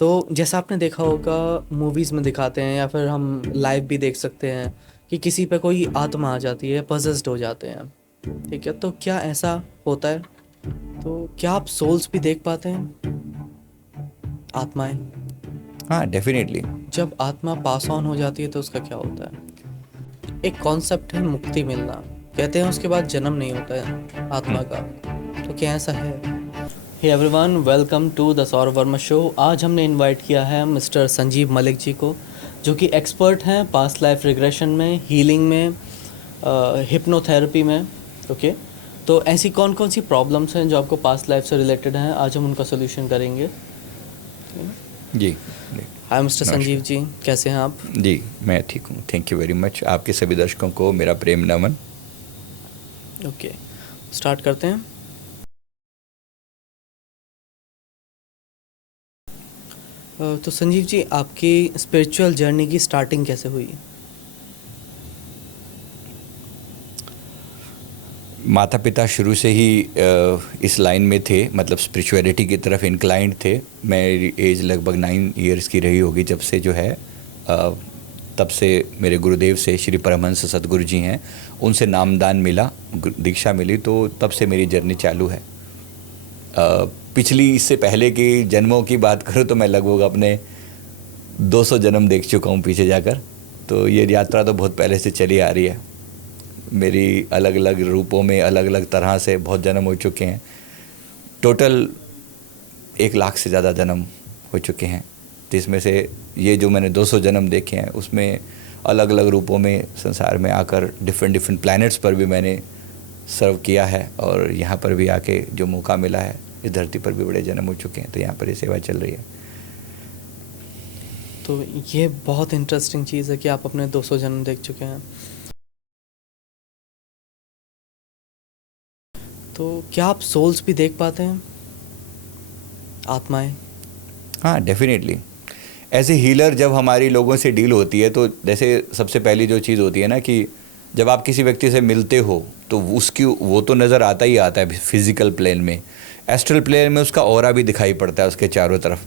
तो जैसा आपने देखा होगा, मूवीज़ में दिखाते हैं या फिर हम लाइव भी देख सकते हैं कि किसी पे कोई आत्मा आ जाती है, पजेस्ड हो जाते हैं। ठीक है, तो क्या ऐसा होता है? तो क्या आप सोल्स भी देख पाते हैं, आत्माएं? हाँ, डेफिनेटली। जब आत्मा पास ऑन हो जाती है तो उसका क्या होता है? एक कॉन्सेप्ट है मुक्ति मिलना। कहते हैं उसके बाद जन्म नहीं होता है आत्मा का। तो क्या ऐसा है? Hey everyone, welcome to the Saurabh Verma show. आज हमने इनवाइट किया है मिस्टर संजीव मलिक जी को, जो कि एक्सपर्ट हैं पास्ट लाइफ रिग्रेशन में, हीलिंग में, हिप्नोथेरेपी में। ओके, तो ऐसी कौन कौन सी प्रॉब्लम्स हैं जो आपको पास्ट लाइफ से रिलेटेड हैं, आज हम उनका सोल्यूशन करेंगे। जी, जी, हाय मिस्टर संजीव नमस्कार। जी, कैसे हैं आप? जी, मैं ठीक हूँ, थैंक यू वेरी मच। आपके सभी दर्शकों को मेरा प्रेम नमन। ओके, स्टार्ट करते हैं। तो संजीव जी, आपकी स्पिरिचुअल जर्नी की स्टार्टिंग कैसे हुई? माता पिता शुरू से ही इस लाइन में थे, मतलब स्पिरिचुअलिटी की तरफ इंक्लाइंड थे। मेरी एज लगभग 9 इयर्स की रही होगी जब से जो है तब से मेरे गुरुदेव से, श्री परमहंस सतगुरु जी हैं, उनसे नामदान मिला, दीक्षा मिली, तो तब से मेरी जर्नी चालू है। पिछली, इससे पहले की जन्मों की बात करूँ तो मैं लगभग अपने 200 जन्म देख चुका हूँ पीछे जाकर। तो ये यात्रा तो बहुत पहले से चली आ रही है। मेरी अलग अलग रूपों में, अलग अलग तरह से बहुत जन्म हो चुके हैं। टोटल 1 लाख से ज़्यादा जन्म हो चुके हैं, जिसमें से ये जो मैंने 200 जन्म देखे हैं उसमें अलग अलग रूपों में संसार में आकर डिफरेंट डिफरेंट प्लैनेट्स पर भी मैंने सर्व किया है, और यहाँ पर भी आके जो मौका मिला है, इस धरती पर भी बड़े जन्म हो चुके हैं, तो यहाँ पर ये सेवा चल रही है। तो ये बहुत इंटरेस्टिंग चीज़ है कि आप अपने 200 जन्म देख चुके हैं। तो क्या आप सोल्स भी देख पाते हैं, आत्माएं? हाँ, डेफिनेटली। एज ए हीलर जब हमारी लोगों से डील होती है, तो जैसे सबसे पहली जो चीज़ होती है ना, कि जब आप किसी व्यक्ति से मिलते हो तो उसकी वो तो नज़र आता ही आता है फिजिकल प्लेन में। एस्ट्रल प्लेन में उसका ऑरा भी दिखाई पड़ता है उसके चारों तरफ।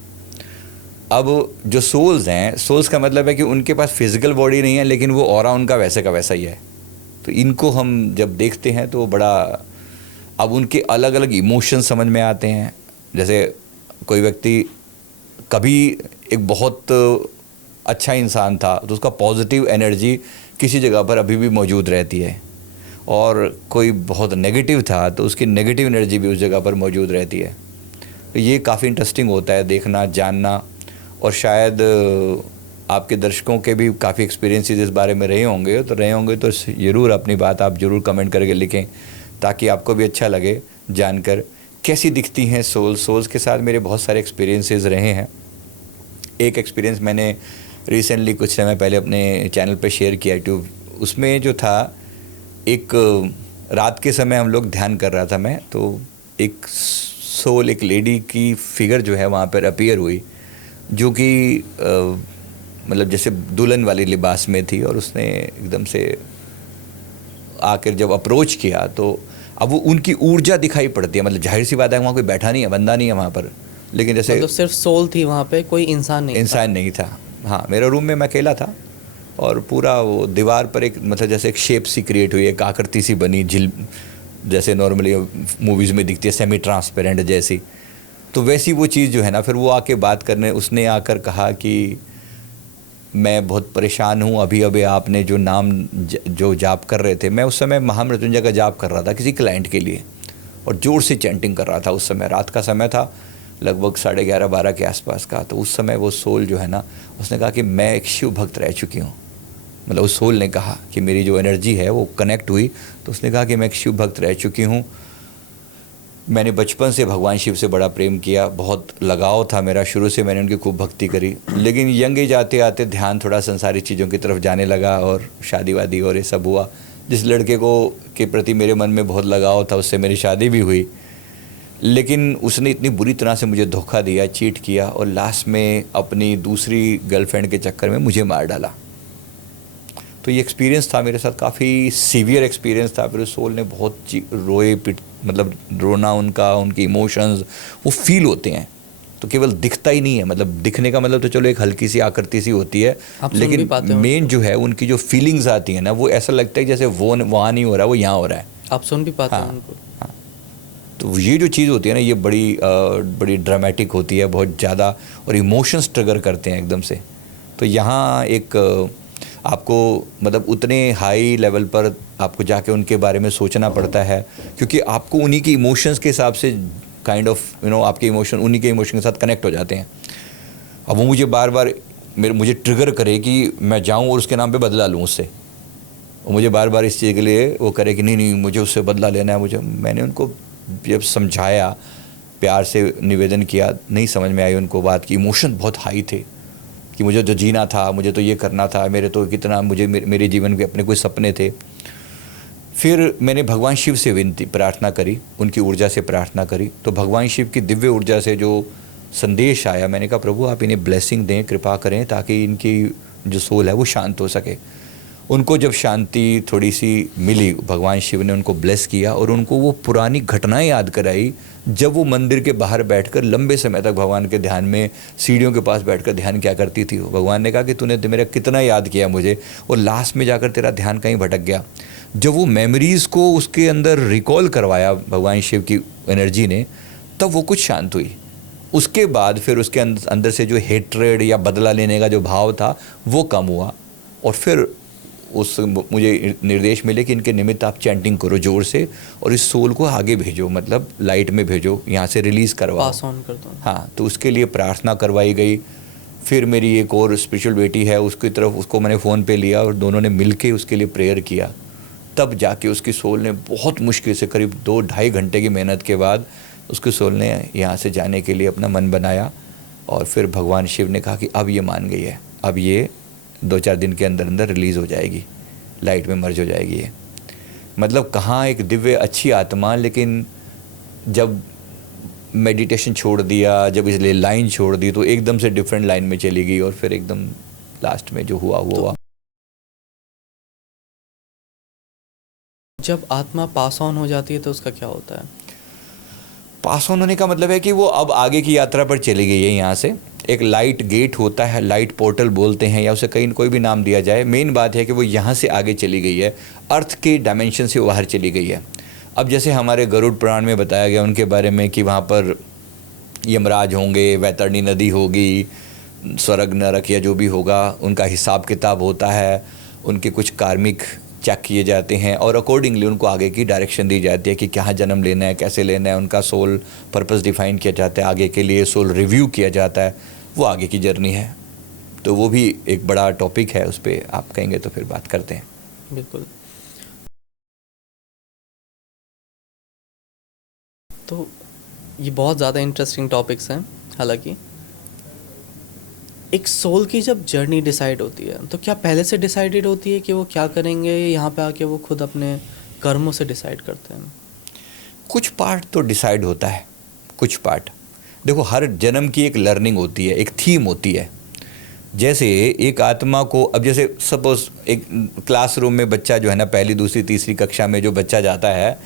अब जो सोल्स हैं, सोल्स का मतलब है कि उनके पास फिजिकल बॉडी नहीं है, लेकिन वो ऑरा उनका वैसे का वैसा ही है। तो इनको हम जब देखते हैं तो बड़ा, अब उनके अलग अलग इमोशंस समझ में आते हैं। जैसे कोई व्यक्ति कभी एक बहुत अच्छा इंसान था तो उसका पॉजिटिव एनर्जी किसी जगह पर अभी भी मौजूद रहती है, और कोई बहुत नेगेटिव था तो उसकी नेगेटिव एनर्जी भी उस जगह पर मौजूद रहती है। तो ये काफ़ी इंटरेस्टिंग होता है देखना, जानना। और शायद आपके दर्शकों के भी काफ़ी एक्सपीरियंसेस इस बारे में रहे होंगे तो ज़रूर अपनी बात आप ज़रूर कमेंट करके लिखें, ताकि आपको भी अच्छा लगे जानकर कैसी दिखती हैं सोल्स के साथ मेरे बहुत सारे एक्सपीरियंसेस रहे हैं। एक एक्सपीरियंस मैंने रिसेंटली कुछ समय पहले अपने चैनल पे शेयर किया यूट्यूब। उसमें जो था, एक रात के समय हम लोग ध्यान कर रहा था मैं, तो एक सोल, एक लेडी की फिगर जो है वहाँ पर अपीयर हुई, जो कि मतलब जैसे दुल्हन वाली लिबास में थी, और उसने एकदम से आकर जब अप्रोच किया तो अब वो उनकी ऊर्जा दिखाई पड़ती है। मतलब जाहिर सी बात है, वहाँ कोई बैठा नहीं है, बंदा नहीं है वहाँ पर, लेकिन जैसे मतलब सिर्फ सोल थी वहाँ पे, कोई इंसान नहीं था? इंसान नहीं था। हाँ, मेरे रूम में मैं अकेला था, और पूरा वो दीवार पर एक, मतलब जैसे एक शेप सी क्रिएट हुई, एक आकृति सी बनी, झिल जैसे नॉर्मली मूवीज़ में दिखती है, सेमी ट्रांसपेरेंट जैसी। तो वैसी वो चीज़ जो है ना, फिर वो आके बात करने, उसने आकर कहा कि मैं बहुत परेशान हूँ, अभी अभी आपने जो नाम जो जाप कर रहे थे, मैं उस समय महामृत्युंजय का जाप कर रहा था किसी क्लाइंट के लिए, और ज़ोर से चैंटिंग कर रहा था। उस समय रात का समय था, लगभग 11:30-12 के आसपास का। तो उस समय वो सोल जो है ना, उसने कहा कि मैं एक शिव भक्त रह चुकी हूँ। मतलब उस सोल ने कहा कि मेरी जो एनर्जी है वो कनेक्ट हुई, तो उसने कहा कि मैं एक शिव भक्त रह चुकी हूँ। मैंने बचपन से भगवान शिव से बड़ा प्रेम किया, बहुत लगाव था मेरा, शुरू से मैंने उनकी खूब भक्ति करी। लेकिन यंग एज आते आते ध्यान थोड़ा संसारी चीज़ों की तरफ जाने लगा, और शादी वादी और ये सब हुआ। जिस लड़के को के प्रति मेरे मन में बहुत लगाव था, उससे मेरी शादी भी हुई, लेकिन उसने इतनी बुरी तरह से मुझे धोखा दिया, चीट किया, और लास्ट में अपनी दूसरी गर्लफ्रेंड के चक्कर में मुझे मार डाला। तो ये एक्सपीरियंस था मेरे साथ, काफ़ी सीवियर एक्सपीरियंस था। फिर उस सोल ने बहुत रोए, पिट मतलब रोना, उनका, उनके इमोशंस वो फील होते हैं। तो केवल दिखता ही नहीं है, मतलब दिखने का मतलब तो चलो एक हल्की सी आकृति सी होती है, आप सुन भी लेकिन पाते हो मेन जो है उनकी जो फीलिंग्स आती है ना, वो ऐसा लगता है जैसे वो वहाँ नहीं हो रहा, वो यहाँ हो रहा है। आप सुन भी पाते हो हाँ, उनको। हाँ। तो ये जो चीज़ होती है ना, ये बड़ी ड्रामेटिक होती है बहुत ज़्यादा, और इमोशंस ट्रिगर करते हैं एकदम से। तो यहाँ एक आपको मतलब उतने हाई लेवल पर आपको जाके उनके बारे में सोचना पड़ता है, क्योंकि आपको उन्हीं के इमोशंस के हिसाब से काइंड ऑफ आपके इमोशन उन्हीं के इमोशन के साथ कनेक्ट हो जाते हैं। अब वो मुझे बार बार मुझे ट्रिगर करे कि मैं जाऊँ और उसके नाम पे बदला लूँ उससे, और मुझे बार बार इस चीज़ के लिए वो करे कि नहीं मुझे उससे बदला लेना है। मैंने उनको जब समझाया, प्यार से निवेदन किया, नहीं समझ में आई उनको बात की। इमोशन बहुत हाई थे कि मुझे तो जीना था, मुझे तो ये करना था, मेरे तो कितना मेरे जीवन के अपने कोई सपने थे। फिर मैंने भगवान शिव से प्रार्थना करी, उनकी ऊर्जा से प्रार्थना करी। तो भगवान शिव की दिव्य ऊर्जा से जो संदेश आया, मैंने कहा प्रभु आप इन्हें ब्लेसिंग दें, कृपा करें, ताकि इनकी जो सोल है वो शांत हो सके। उनको जब शांति थोड़ी सी मिली, भगवान शिव ने उनको ब्लेस किया और उनको वो पुरानी घटनाएं याद कराई, जब वो मंदिर के बाहर बैठकर लंबे समय तक भगवान के ध्यान में सीढ़ियों के पास बैठकर ध्यान क्या करती थी। भगवान ने कहा कि तूने मेरा कितना याद किया मुझे, और लास्ट में जाकर तेरा ध्यान कहीं भटक गया। जब वो मेमोरीज़ को उसके अंदर रिकॉल करवाया भगवान शिव की एनर्जी ने, तब वो कुछ शांत हुई। उसके बाद फिर उसके अंदर से जो हेट्रेड या बदला लेने का जो भाव था वो कम हुआ, और फिर मुझे निर्देश मिले कि इनके निमित्त आप चैंटिंग करो ज़ोर से, और इस सोल को आगे भेजो, मतलब लाइट में भेजो, यहाँ से रिलीज़ करवाओ, पास ऑन कर दो। हाँ, तो उसके लिए प्रार्थना करवाई गई। फिर मेरी एक और स्पिरिचुअल बेटी है, उसकी तरफ उसको मैंने फ़ोन पे लिया और दोनों ने मिल के उसके लिए प्रेयर किया। तब जाके उसकी सोल ने बहुत मुश्किल से करीब 2-2.5 घंटे की मेहनत के बाद उसकी सोल ने यहाँ से जाने के लिए अपना मन बनाया, और फिर भगवान शिव ने कहा कि अब ये मान गई है, अब ये 2-4 दिन के अंदर अंदर रिलीज़ हो जाएगी, लाइट में मर्ज हो जाएगी। ये मतलब कहाँ एक दिव्य अच्छी आत्मा, लेकिन जब मेडिटेशन छोड़ दिया, जब इसलिए लाइन छोड़ दी, तो एकदम से डिफरेंट लाइन में चली गई, और फिर एकदम लास्ट में जो हुआ वो हुआ। जब आत्मा पास ऑन हो जाती है तो उसका क्या होता है? पास ऑन होने का मतलब है कि वो अब आगे की यात्रा पर चली गई है। यहाँ से एक लाइट गेट होता है, लाइट पोर्टल बोलते हैं, या उसे कहीं कोई भी नाम दिया जाए। मेन बात है कि वो यहाँ से आगे चली गई है, अर्थ के डायमेंशन से बाहर चली गई है। अब जैसे हमारे गरुड़ पुराण में बताया गया उनके बारे में कि वहाँ पर यमराज होंगे, वैतरणी नदी होगी, स्वर्ग नरक या जो भी होगा, उनका हिसाब किताब होता है, उनके कुछ कार्मिक चेक किए जाते हैं, और अकॉर्डिंगली उनको आगे की डायरेक्शन दी जाती है कि कहाँ जन्म लेना है, कैसे लेना है। उनका सोल पर्पस डिफाइन किया जाता है, आगे के लिए सोल रिव्यू किया जाता है, वो आगे की जर्नी है। तो वो भी एक बड़ा टॉपिक है, उस पर आप कहेंगे तो फिर बात करते हैं। बिल्कुल। तो ये बहुत ज़्यादा इंटरेस्टिंग टॉपिक्स हैं। हालांकि एक सोल की जब जर्नी डिसाइड होती है तो क्या पहले से डिसाइडेड होती है कि वो क्या करेंगे, यहाँ पे आके वो खुद अपने कर्मों से डिसाइड करते हैं? कुछ पार्ट तो डिसाइड होता है, कुछ पार्ट देखो, हर जन्म की एक लर्निंग होती है, एक थीम होती है। जैसे एक आत्मा को, अब जैसे सपोज एक क्लासरूम में बच्चा जो है ना, पहली दूसरी तीसरी कक्षा में जो बच्चा जाता है,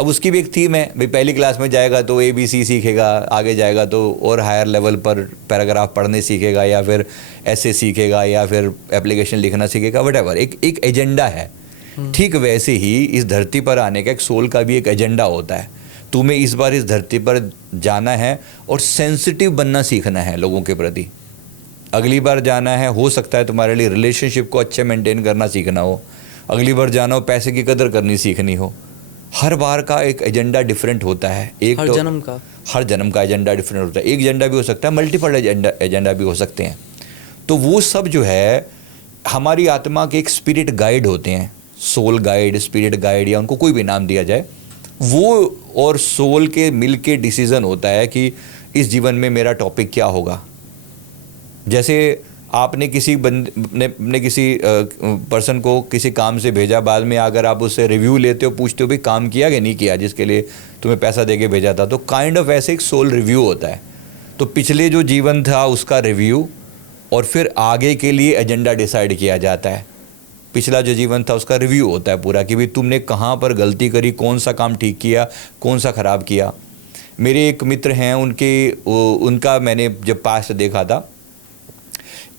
अब उसकी भी एक थीम है भाई, पहली क्लास में जाएगा तो ABC सीखेगा, आगे जाएगा तो और हायर लेवल पर पैराग्राफ पढ़ने सीखेगा, या फिर ऐसे सीखेगा, या फिर एप्लीकेशन लिखना सीखेगा, व्हाटएवर, एक एजेंडा है। ठीक वैसे ही इस धरती पर आने का एक सोल का भी एक एजेंडा होता है। तुम्हें इस बार इस धरती पर जाना है और सेंसिटिव बनना सीखना है लोगों के प्रति। अगली बार जाना है, हो सकता है तुम्हारे लिए रिलेशनशिप को अच्छे मेंटेन करना सीखना हो, अगली बार जाना हो पैसे की कदर करनी सीखनी हो। हर बार का एक एजेंडा डिफरेंट होता है। एक हर जन्म का एजेंडा डिफरेंट होता है। एक एजेंडा भी हो सकता है, मल्टीपल एजेंडा भी हो सकते हैं। तो वो सब जो है हमारी आत्मा के एक स्पिरिट गाइड होते हैं, सोल गाइड, स्पिरिट गाइड, या उनको कोई भी नाम दिया जाए। वो और सोल के मिल के डिसीज़न होता है कि इस जीवन में मेरा टॉपिक क्या होगा। जैसे आपने किसी ने किसी पर्सन को किसी काम से भेजा, बाद में अगर आप उससे रिव्यू लेते हो, पूछते हो भी काम किया कि नहीं किया, जिसके लिए तुम्हें पैसा देके भेजा था, तो काइंड ऑफ ऐसे एक सोल रिव्यू होता है। तो पिछले जो जीवन था उसका रिव्यू, और फिर आगे के लिए एजेंडा डिसाइड किया जाता है। पिछला जो जीवन था उसका रिव्यू होता है पूरा कि भाई तुमने कहाँ पर गलती करी, कौन सा काम ठीक किया, कौन सा ख़राब किया। मेरे एक मित्र हैं, उनका मैंने जब पास्ट देखा था,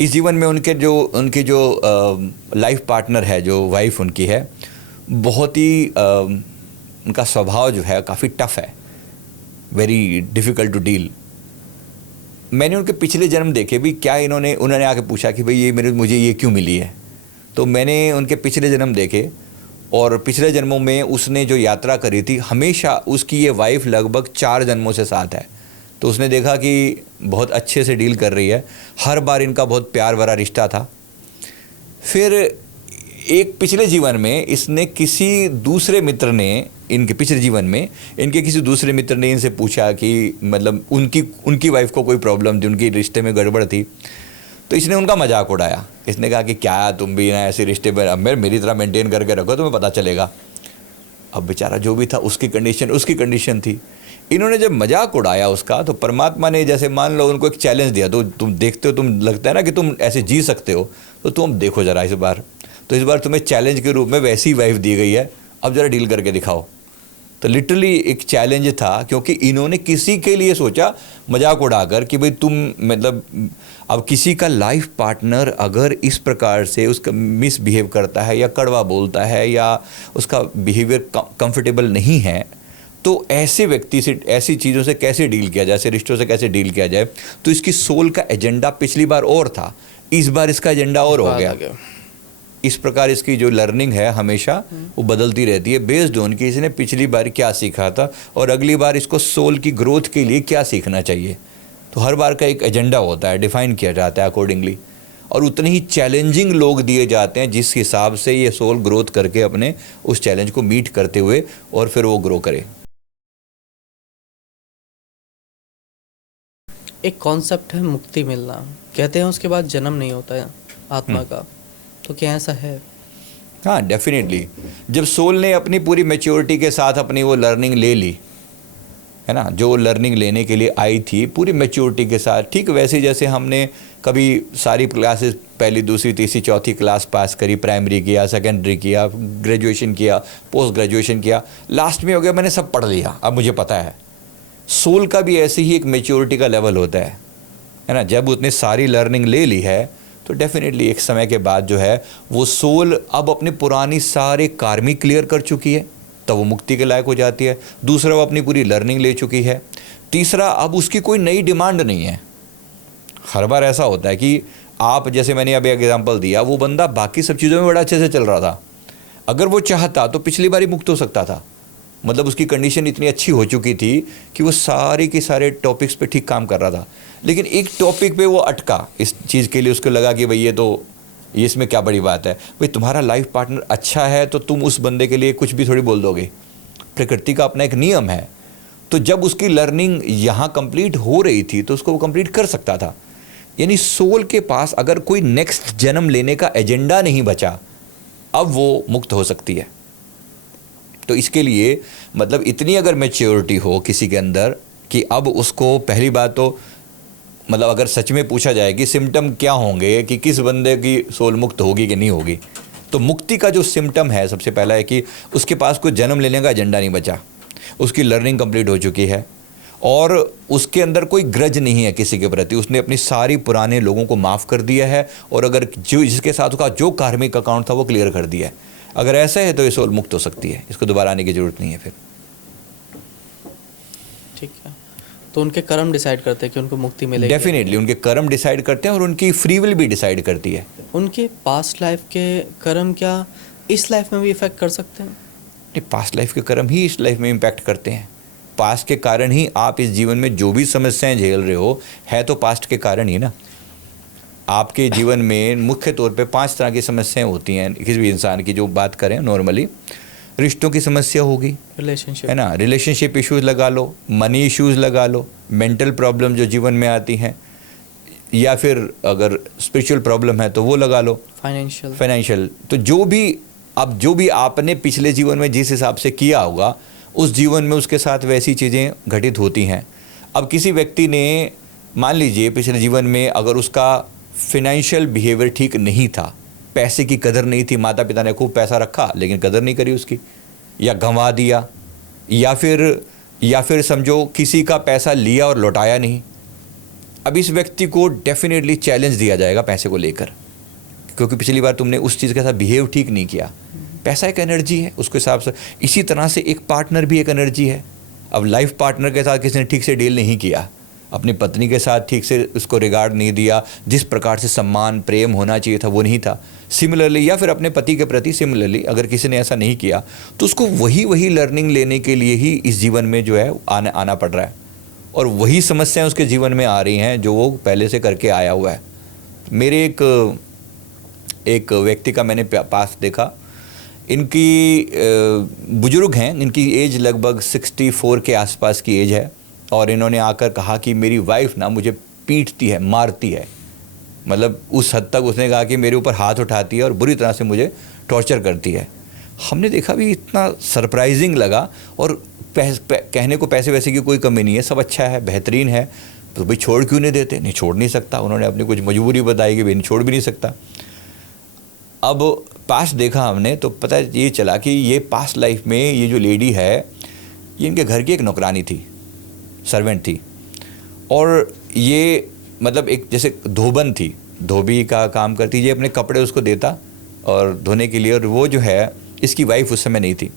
इस जीवन में उनके जो लाइफ पार्टनर है, जो वाइफ उनकी है, बहुत ही उनका स्वभाव जो है काफ़ी टफ है, वेरी डिफ़िकल्ट टू डील। मैंने उनके पिछले जन्म देखे भी, क्या उन्होंने आके पूछा कि भाई ये मुझे ये क्यों मिली है। तो मैंने उनके पिछले जन्म देखे, और पिछले जन्मों में उसने जो यात्रा करी थी, हमेशा उसकी ये वाइफ लगभग 4 जन्मों से साथ है। तो उसने देखा कि बहुत अच्छे से डील कर रही है, हर बार इनका बहुत प्यार भरा रिश्ता था। फिर एक पिछले जीवन में इसने किसी दूसरे मित्र ने, इनके पिछले जीवन में इनके किसी दूसरे मित्र ने इनसे पूछा कि मतलब उनकी वाइफ को कोई प्रॉब्लम थी, उनकी रिश्ते में गड़बड़ थी। तो इसने उनका मजाक उड़ाया। इसने कहा कि क्या तुम भी ना ऐसे रिश्ते में मेरी तरह मेंटेन करके रखो, तुम्हें पता चलेगा। अब बेचारा जो भी था, उसकी कंडीशन थी। इन्होंने जब मजाक उड़ाया उसका, तो परमात्मा ने जैसे मान लो उनको एक चैलेंज दिया। तो तुम देखते हो, तुम लगता है ना कि तुम ऐसे जी सकते हो, तो तुम देखो ज़रा इस बार। तो इस बार तुम्हें चैलेंज के रूप में वैसी वाइफ दी गई है, अब ज़रा डील करके दिखाओ। तो लिटरली एक चैलेंज था, क्योंकि इन्होंने किसी के लिए सोचा मजाक उड़ाकर कि भाई तुम मतलब, अब किसी का लाइफ पार्टनर अगर इस प्रकार से उसका मिसबिहेव करता है या कड़वा बोलता है या उसका बिहेवियर कंफर्टेबल नहीं है, तो ऐसे व्यक्ति से, ऐसी चीज़ों से कैसे डील किया जाए, ऐसे रिश्तों से कैसे डील किया जाए। तो इसकी सोल का एजेंडा पिछली बार और था, इस बार इसका एजेंडा और हो गया। इस प्रकार इसकी जो लर्निंग है हमेशा वो बदलती रहती है, बेस्ड ऑन कि इसने पिछली बार क्या सीखा था और अगली बार इसको सोल की ग्रोथ के लिए क्या सीखना चाहिए। तो हर बार का एक एजेंडा होता है, डिफाइन किया जाता है अकॉर्डिंगली, और उतने ही चैलेंजिंग लोग दिए जाते हैं जिस हिसाब से ये सोल ग्रोथ करके अपने उस चैलेंज को मीट करते हुए और फिर वो ग्रो करे। एक कॉन्सेप्ट है मुक्ति मिलना, कहते हैं उसके बाद जन्म नहीं होता है आत्मा का, तो क्या ऐसा है? हाँ, डेफिनेटली। जब सोल ने अपनी पूरी मैच्योरिटी के साथ अपनी वो लर्निंग ले ली है ना, जो लर्निंग लेने के लिए आई थी पूरी मैच्योरिटी के साथ, ठीक वैसे जैसे हमने कभी सारी क्लासेस पहली दूसरी तीसरी चौथी क्लास पास करी, प्राइमरी किया, सेकेंडरी किया, ग्रेजुएशन किया, पोस्ट ग्रेजुएशन किया, लास्ट में हो गया मैंने सब पढ़ लिया, अब मुझे पता है। सोल का भी ऐसे ही एक मैच्योरिटी का लेवल होता है ना। जब उसने सारी लर्निंग ले ली है तो डेफिनेटली एक समय के बाद जो है वो सोल अब अपनी पुरानी सारे कार्मी क्लियर कर चुकी है, तब वो मुक्ति के लायक हो जाती है। दूसरा, वो अपनी पूरी लर्निंग ले चुकी है। तीसरा, अब उसकी कोई नई डिमांड नहीं है। हर बार ऐसा होता है कि आप, जैसे मैंने अभी एग्जांपल दिया, वो बंदा बाकी सब चीज़ों में बड़ा अच्छे से चल रहा था, अगर वो चाहता तो पिछली बार ही मुक्त हो सकता था। मतलब उसकी कंडीशन इतनी अच्छी हो चुकी थी कि वो सारे के सारे टॉपिक्स पे ठीक काम कर रहा था, लेकिन एक टॉपिक पे वो अटका इस चीज़ के लिए। उसको लगा कि भाई ये इसमें क्या बड़ी बात है, भाई तुम्हारा लाइफ पार्टनर अच्छा है तो तुम उस बंदे के लिए कुछ भी थोड़ी बोल दोगे, प्रकृति का अपना एक नियम है। तो जब उसकी लर्निंग यहाँ कंप्लीट हो रही थी तो उसको वो कंप्लीट कर सकता था। यानी सोल के पास अगर कोई नेक्स्ट जन्म लेने का एजेंडा नहीं बचा, अब वो मुक्त हो सकती है। तो इसके लिए मतलब इतनी अगर मैच्योरिटी हो किसी के अंदर कि अब उसको, पहली बात तो मतलब अगर सच में पूछा जाए कि सिम्टम क्या होंगे कि किस बंदे की सोल मुक्त होगी कि नहीं होगी, तो मुक्ति का जो सिम्टम है सबसे पहला है कि उसके पास कोई जन्म लेने का एजेंडा नहीं बचा, उसकी लर्निंग कंप्लीट हो चुकी है और उसके अंदर कोई ग्रज नहीं है किसी के प्रति। उसने अपनी सारी पुराने लोगों को माफ़ कर दिया है और अगर जो जिसके साथ उसका जो कार्मिक अकाउंट था वो क्लियर कर दिया है। अगर ऐसा है तो ये सोल मुक्त हो सकती है, इसको दोबारा आने की ज़रूरत नहीं है फिर। ठीक है, तो उनके कर्म डिसाइड करते हैं कि उनको मुक्ति मिलेगी? डेफिनेटली उनके कर्म डिसाइड करते हैं और उनकी फ्री विल भी डिसाइड करती है। उनके पास्ट लाइफ के कर्म क्या इस लाइफ में भी इफेक्ट कर सकते हैं? नहीं, पास्ट लाइफ के कर्म ही इस लाइफ में इम्पैक्ट करते हैं। पास्ट के कारण ही आप इस जीवन में जो भी समस्याएं झेल रहे हो, है तो पास्ट के कारण ही ना। आपके जीवन में मुख्य तौर पे 5 तरह की समस्याएं होती हैं किसी भी इंसान की, जो बात करें नॉर्मली। रिश्तों की समस्या होगी, रिलेशनशिप है ना, रिलेशनशिप इश्यूज़ लगा लो, मनी इश्यूज़ लगा लो, मेंटल प्रॉब्लम जो जीवन में आती हैं, या फिर अगर स्पिरिचुअल प्रॉब्लम है तो वो लगा लो, फाइनेंशियल। तो जो भी आपने पिछले जीवन में जिस हिसाब से किया होगा, उस जीवन में उसके साथ वैसी चीज़ें घटित होती हैं। अब किसी व्यक्ति ने, मान लीजिए पिछले जीवन में अगर उसका फिनेंशियल बिहेवियर ठीक नहीं था, पैसे की कदर नहीं थी, माता पिता ने खूब पैसा रखा लेकिन कदर नहीं करी उसकी, या गंवा दिया, या फिर या फिर समझो किसी का पैसा लिया और लौटाया नहीं। अब इस व्यक्ति को डेफिनेटली चैलेंज दिया जाएगा पैसे को लेकर, क्योंकि पिछली बार तुमने उस चीज़ के साथ बिहेव ठीक नहीं किया। पैसा एक एनर्जी है, उसके हिसाब से इसी तरह से एक पार्टनर भी एक एनर्जी है। अब लाइफ पार्टनर के साथ किसी ने ठीक से डील नहीं किया, अपनी पत्नी के साथ ठीक से उसको रिगार्ड नहीं दिया, जिस प्रकार से सम्मान प्रेम होना चाहिए था वो नहीं था। सिमिलरली, या फिर अपने पति के प्रति सिमिलरली अगर किसी ने ऐसा नहीं किया तो उसको वही लर्निंग लेने के लिए ही इस जीवन में जो है आना पड़ रहा है, और वही समस्याएं उसके जीवन में आ रही हैं जो वो पहले से करके आया हुआ है। मेरे एक व्यक्ति का मैंने पास देखा, इनकी बुजुर्ग हैं, इनकी एज लगभग 64 के आसपास की एज है, और इन्होंने आकर कहा कि मेरी वाइफ ना मुझे पीटती है, मारती है। मतलब उस हद तक उसने कहा कि मेरे ऊपर हाथ उठाती है और बुरी तरह से मुझे टॉर्चर करती है। हमने देखा भी, इतना सरप्राइजिंग लगा। और कहने को पैसे वैसे की कोई कमी नहीं है, सब अच्छा है, बेहतरीन है, तो भाई छोड़ क्यों नहीं देते? नहीं, छोड़ नहीं सकता। उन्होंने अपनी कुछ मजबूरी बताई कि भाई नहीं, छोड़ भी नहीं सकता। अब पास्ट देखा हमने तो पता ये चला कि ये पास्ट लाइफ में ये जो लेडी है, ये इनके घर की एक नौकरानी थी, सर्वेंट थी, और ये मतलब एक जैसे धोबन थी, धोबी का काम करती। ये अपने कपड़े उसको देता और धोने के लिए, और वो जो है इसकी वाइफ उस समय नहीं थी,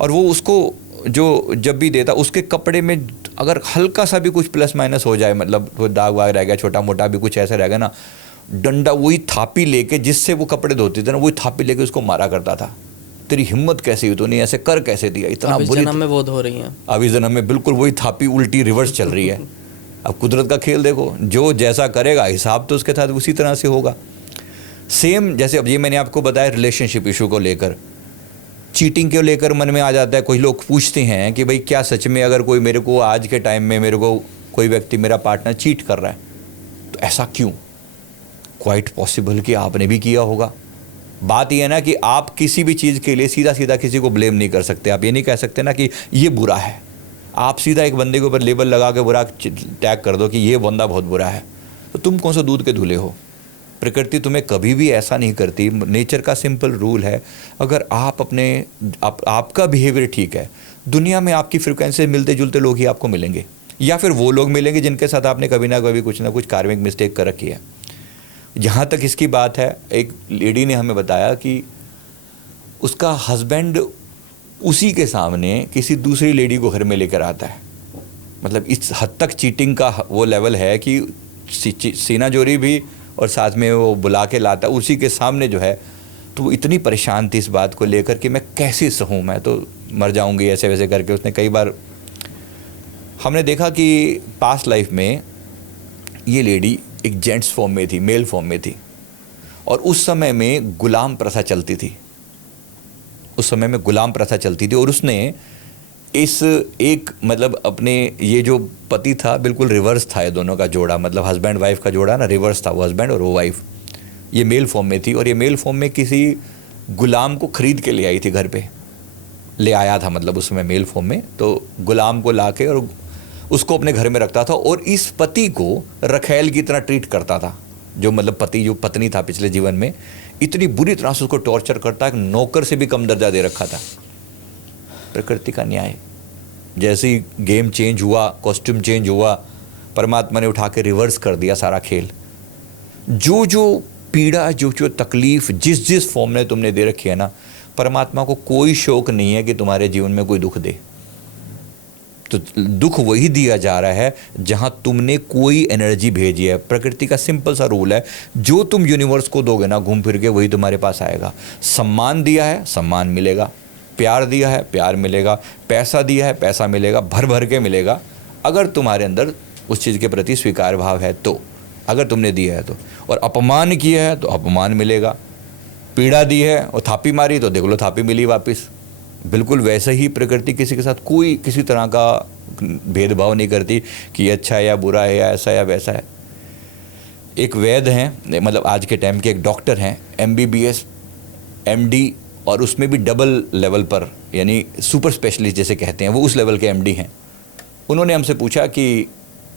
और वो उसको जो जब भी देता उसके कपड़े में अगर हल्का सा भी कुछ प्लस माइनस हो जाए, मतलब वो दाग वाग रह गया, छोटा मोटा भी कुछ ऐसा रह गया ना, डंडा वही थापी लेके, जिससे वो कपड़े धोते थे ना, वही थापी लेके उसको मारा करता था। तेरी हिम्मत कैसी हुई, तूने ऐसे कर कैसे दिया? इतना बुरी जन्म में वो धो रही हैं, अभी जन्म में बिल्कुल वही थापी उल्टी रिवर्स चल रही है। अब कुदरत का खेल देखो, जो जैसा करेगा हिसाब तो उसके साथ उसी तरह से होगा। सेम जैसे अब ये मैंने आपको बताया रिलेशनशिप इशू को लेकर, चीटिंग को लेकर मन में आ जाता है। कोई लोग पूछते हैं कि भाई क्या सच में अगर कोई मेरे को आज के टाइम में मेरे को कोई व्यक्ति मेरा पार्टनर चीट कर रहा है तो ऐसा क्यों? क्वाइट पॉसिबल कि आपने भी किया होगा। बात यह है ना कि आप किसी भी चीज़ के लिए सीधा सीधा किसी को ब्लेम नहीं कर सकते। आप ये नहीं कह सकते ना कि ये बुरा है, आप सीधा एक बंदे के ऊपर लेबल लगा के बुरा टैग कर दो कि ये बंदा बहुत बुरा है। तो तुम कौन सा दूध के धुले हो? प्रकृति तुम्हें कभी भी ऐसा नहीं करती। नेचर का सिंपल रूल है, अगर आप आपका बिहेवियर ठीक है, दुनिया में आपकी फ्रिक्वेंसी से मिलते जुलते लोग ही आपको मिलेंगे, या फिर वो लोग मिलेंगे जिनके साथ आपने कभी ना कभी कुछ ना कुछ कार्मिक मिस्टेक कर रखी है। जहाँ तक इसकी बात है, एक लेडी ने हमें बताया कि उसका हस्बैंड उसी के सामने किसी दूसरी लेडी को घर में लेकर आता है। मतलब इस हद तक चीटिंग का वो लेवल है कि सीना जोरी भी, और साथ में वो बुला के लाता उसी के सामने जो है। तो वो इतनी परेशान थी इस बात को लेकर कि मैं कैसे सहूँ, मैं तो मर जाऊंगी ऐसे वैसे करके। उसने कई बार हमने देखा कि पास्ट लाइफ में ये लेडी एक जेंट्स फॉर्म में थी, मेल फॉर्म में थी, और उस समय में गुलाम प्रथा चलती थी। और उसने इस एक मतलब अपने ये जो पति था बिल्कुल रिवर्स था, ये दोनों का जोड़ा, मतलब हस्बैंड वाइफ का जोड़ा ना रिवर्स था, वो हस्बैंड और वो वाइफ। ये मेल फॉर्म में थी, और ये मेल फॉर्म में किसी गुलाम को खरीद के ले आई थी, घर पे ले आया था, मतलब उसमें मेल फॉर्म में। तो गुलाम को ला के और उसको अपने घर में रखता था, और इस पति को रखैल की तरह ट्रीट करता था। जो मतलब पति जो पत्नी था पिछले जीवन में, इतनी बुरी तरह से उसको टॉर्चर करता है, नौकर से भी कम दर्जा दे रखा था। प्रकृति का न्याय, जैसे ही गेम चेंज हुआ, कॉस्ट्यूम चेंज हुआ, परमात्मा ने उठा के रिवर्स कर दिया सारा खेल। जो पीड़ा, जो तकलीफ जिस फॉर्म में तुमने दे रखी है ना, परमात्मा को कोई शौक नहीं है कि तुम्हारे जीवन में कोई दुख दे। तो दुख वही दिया जा रहा है जहां तुमने कोई एनर्जी भेजी है। प्रकृति का सिंपल सा रूल है, जो तुम यूनिवर्स को दोगे ना घूम फिर के, वही तुम्हारे पास आएगा। सम्मान दिया है, सम्मान मिलेगा। प्यार दिया है, प्यार मिलेगा। पैसा दिया है, पैसा मिलेगा, भर भर के मिलेगा, अगर तुम्हारे अंदर उस चीज़ के प्रति स्वीकार भाव है तो। अगर तुमने दिया है तो, और अपमान किया है तो अपमान मिलेगा। पीड़ा दी है और थापी मारी तो देख लो थापी मिली वापस। बिल्कुल वैसे ही प्रकृति किसी के साथ कोई किसी तरह का भेदभाव नहीं करती कि अच्छा है या बुरा है या ऐसा या वैसा है। एक वैद्य हैं, मतलब आज के टाइम के एक डॉक्टर हैं, MBBS MD, और उसमें भी डबल लेवल पर, यानी सुपर स्पेशलिस्ट जैसे कहते हैं, वो उस लेवल के MD हैं। उन्होंने हमसे पूछा कि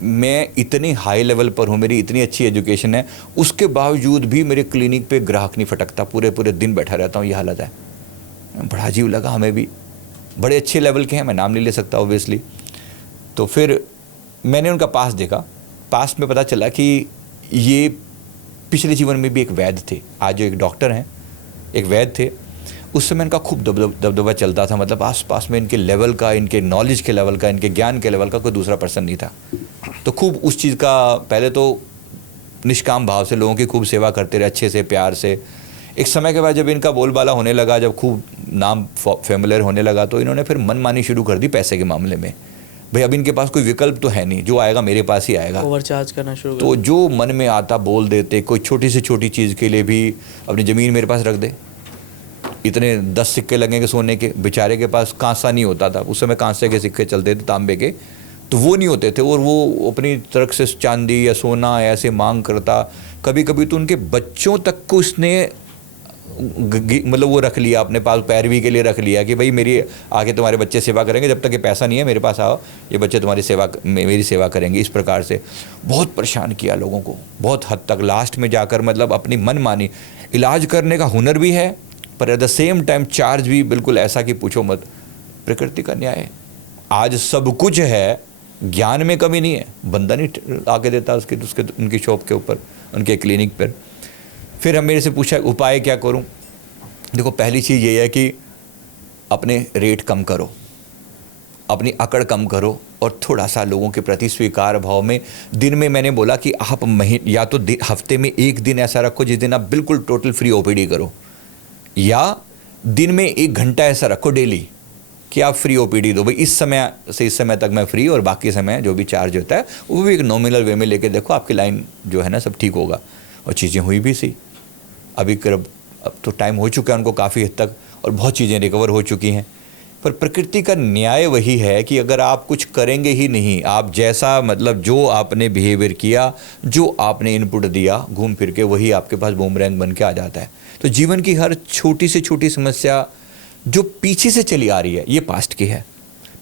मैं इतनी हाई लेवल पर हूँ, मेरी इतनी अच्छी एजुकेशन है, उसके बावजूद भी मेरे क्लिनिक पे ग्राहक नहीं फटकता, पूरे पूरे दिन बैठा रहता हूँ, ये हालत है। बड़ा अजीब लगा हमें भी। बड़े अच्छे लेवल के हैं, मैं नाम नहीं ले सकता ऑब्वियसली। तो फिर मैंने उनका पास देखा, पास में पता चला कि ये पिछले जीवन में भी एक वैद्य थे, आज जो एक डॉक्टर हैं, एक वैद्य थे। उस समय इनका खूब दबदबा चलता था, मतलब आसपास में इनके लेवल का, इनके नॉलेज के लेवल का, इनके ज्ञान के लेवल का कोई दूसरा पर्सन नहीं था। तो खूब उस चीज़ का पहले तो निष्काम भाव से लोगों की खूब सेवा करते रहे, अच्छे से, प्यार से। एक समय के बाद जब इनका बोलबाला होने लगा, जब खूब नाम फेमिलियर होने लगा, तो इन्होंने फिर मनमानी शुरू कर दी पैसे के मामले में। भाई अब इनके पास कोई विकल्प तो है नहीं, जो आएगा मेरे पास ही आएगा, ओवरचार्ज करना शुरू तो जो मन में आता बोल देते। कोई छोटी से छोटी चीज़ के लिए भी अपनी ज़मीन मेरे पास रख दे, इतने 10 सिक्के लगेंगे सोने के, बेचारे के पास कांसा नहीं होता था उस समय, कांसे के सिक्के चलते थे, तांबे के, तो वो नहीं होते थे, और वो अपनी तरफ से चांदी या सोना ऐसे मांग करता। कभी कभी तो उनके बच्चों तक को उसने मतलब वो रख लिया अपने पास, पैरवी के लिए रख लिया कि भाई मेरी आगे तुम्हारे बच्चे सेवा करेंगे, जब तक ये पैसा नहीं है मेरे पास आओ, ये बच्चे तुम्हारी मेरी सेवा करेंगे। इस प्रकार से बहुत परेशान किया लोगों को, बहुत हद तक। लास्ट में जाकर मतलब अपनी मनमानी, इलाज करने का हुनर भी है पर at the same time charge भी बिल्कुल ऐसा कि पूछो मत। प्रकृति का न्याय। आज सब कुछ है, ज्ञान में कमी नहीं है, बंदा नहीं आके देता उसके उनकी शॉप के ऊपर, उनके क्लिनिक पर। फिर हम मेरे से पूछा उपाय क्या करूं। देखो पहली चीज़ ये है कि अपने रेट कम करो, अपनी अकड़ कम करो, और थोड़ा सा लोगों के प्रति स्वीकार भाव में। दिन में मैंने बोला कि आप या तो हफ्ते में एक दिन ऐसा रखो जिस दिन आप बिल्कुल टोटल फ्री ओपीडी करो, या दिन में 1 घंटा ऐसा रखो डेली कि आप फ्री ओपीडी दो। भाई इस समय से इस समय तक मैं फ्री, और बाकी समय जो भी चार्ज होता है वो भी एक नॉमिनल वे में लेके देखो, आपकी लाइन जो है ना सब ठीक होगा। और चीज़ें हुई भी सी। अभी अब तो टाइम हो चुका है उनको काफ़ी हद तक, और बहुत चीज़ें रिकवर हो चुकी हैं। पर प्रकृति का न्याय वही है कि अगर आप कुछ करेंगे ही नहीं, आप जैसा मतलब जो आपने बिहेवियर किया, जो आपने इनपुट दिया, घूम फिर के वही आपके पास बूमरैंग बन के आ जाता है। तो जीवन की हर छोटी से छोटी समस्या जो पीछे से चली आ रही है, ये पास्ट की है।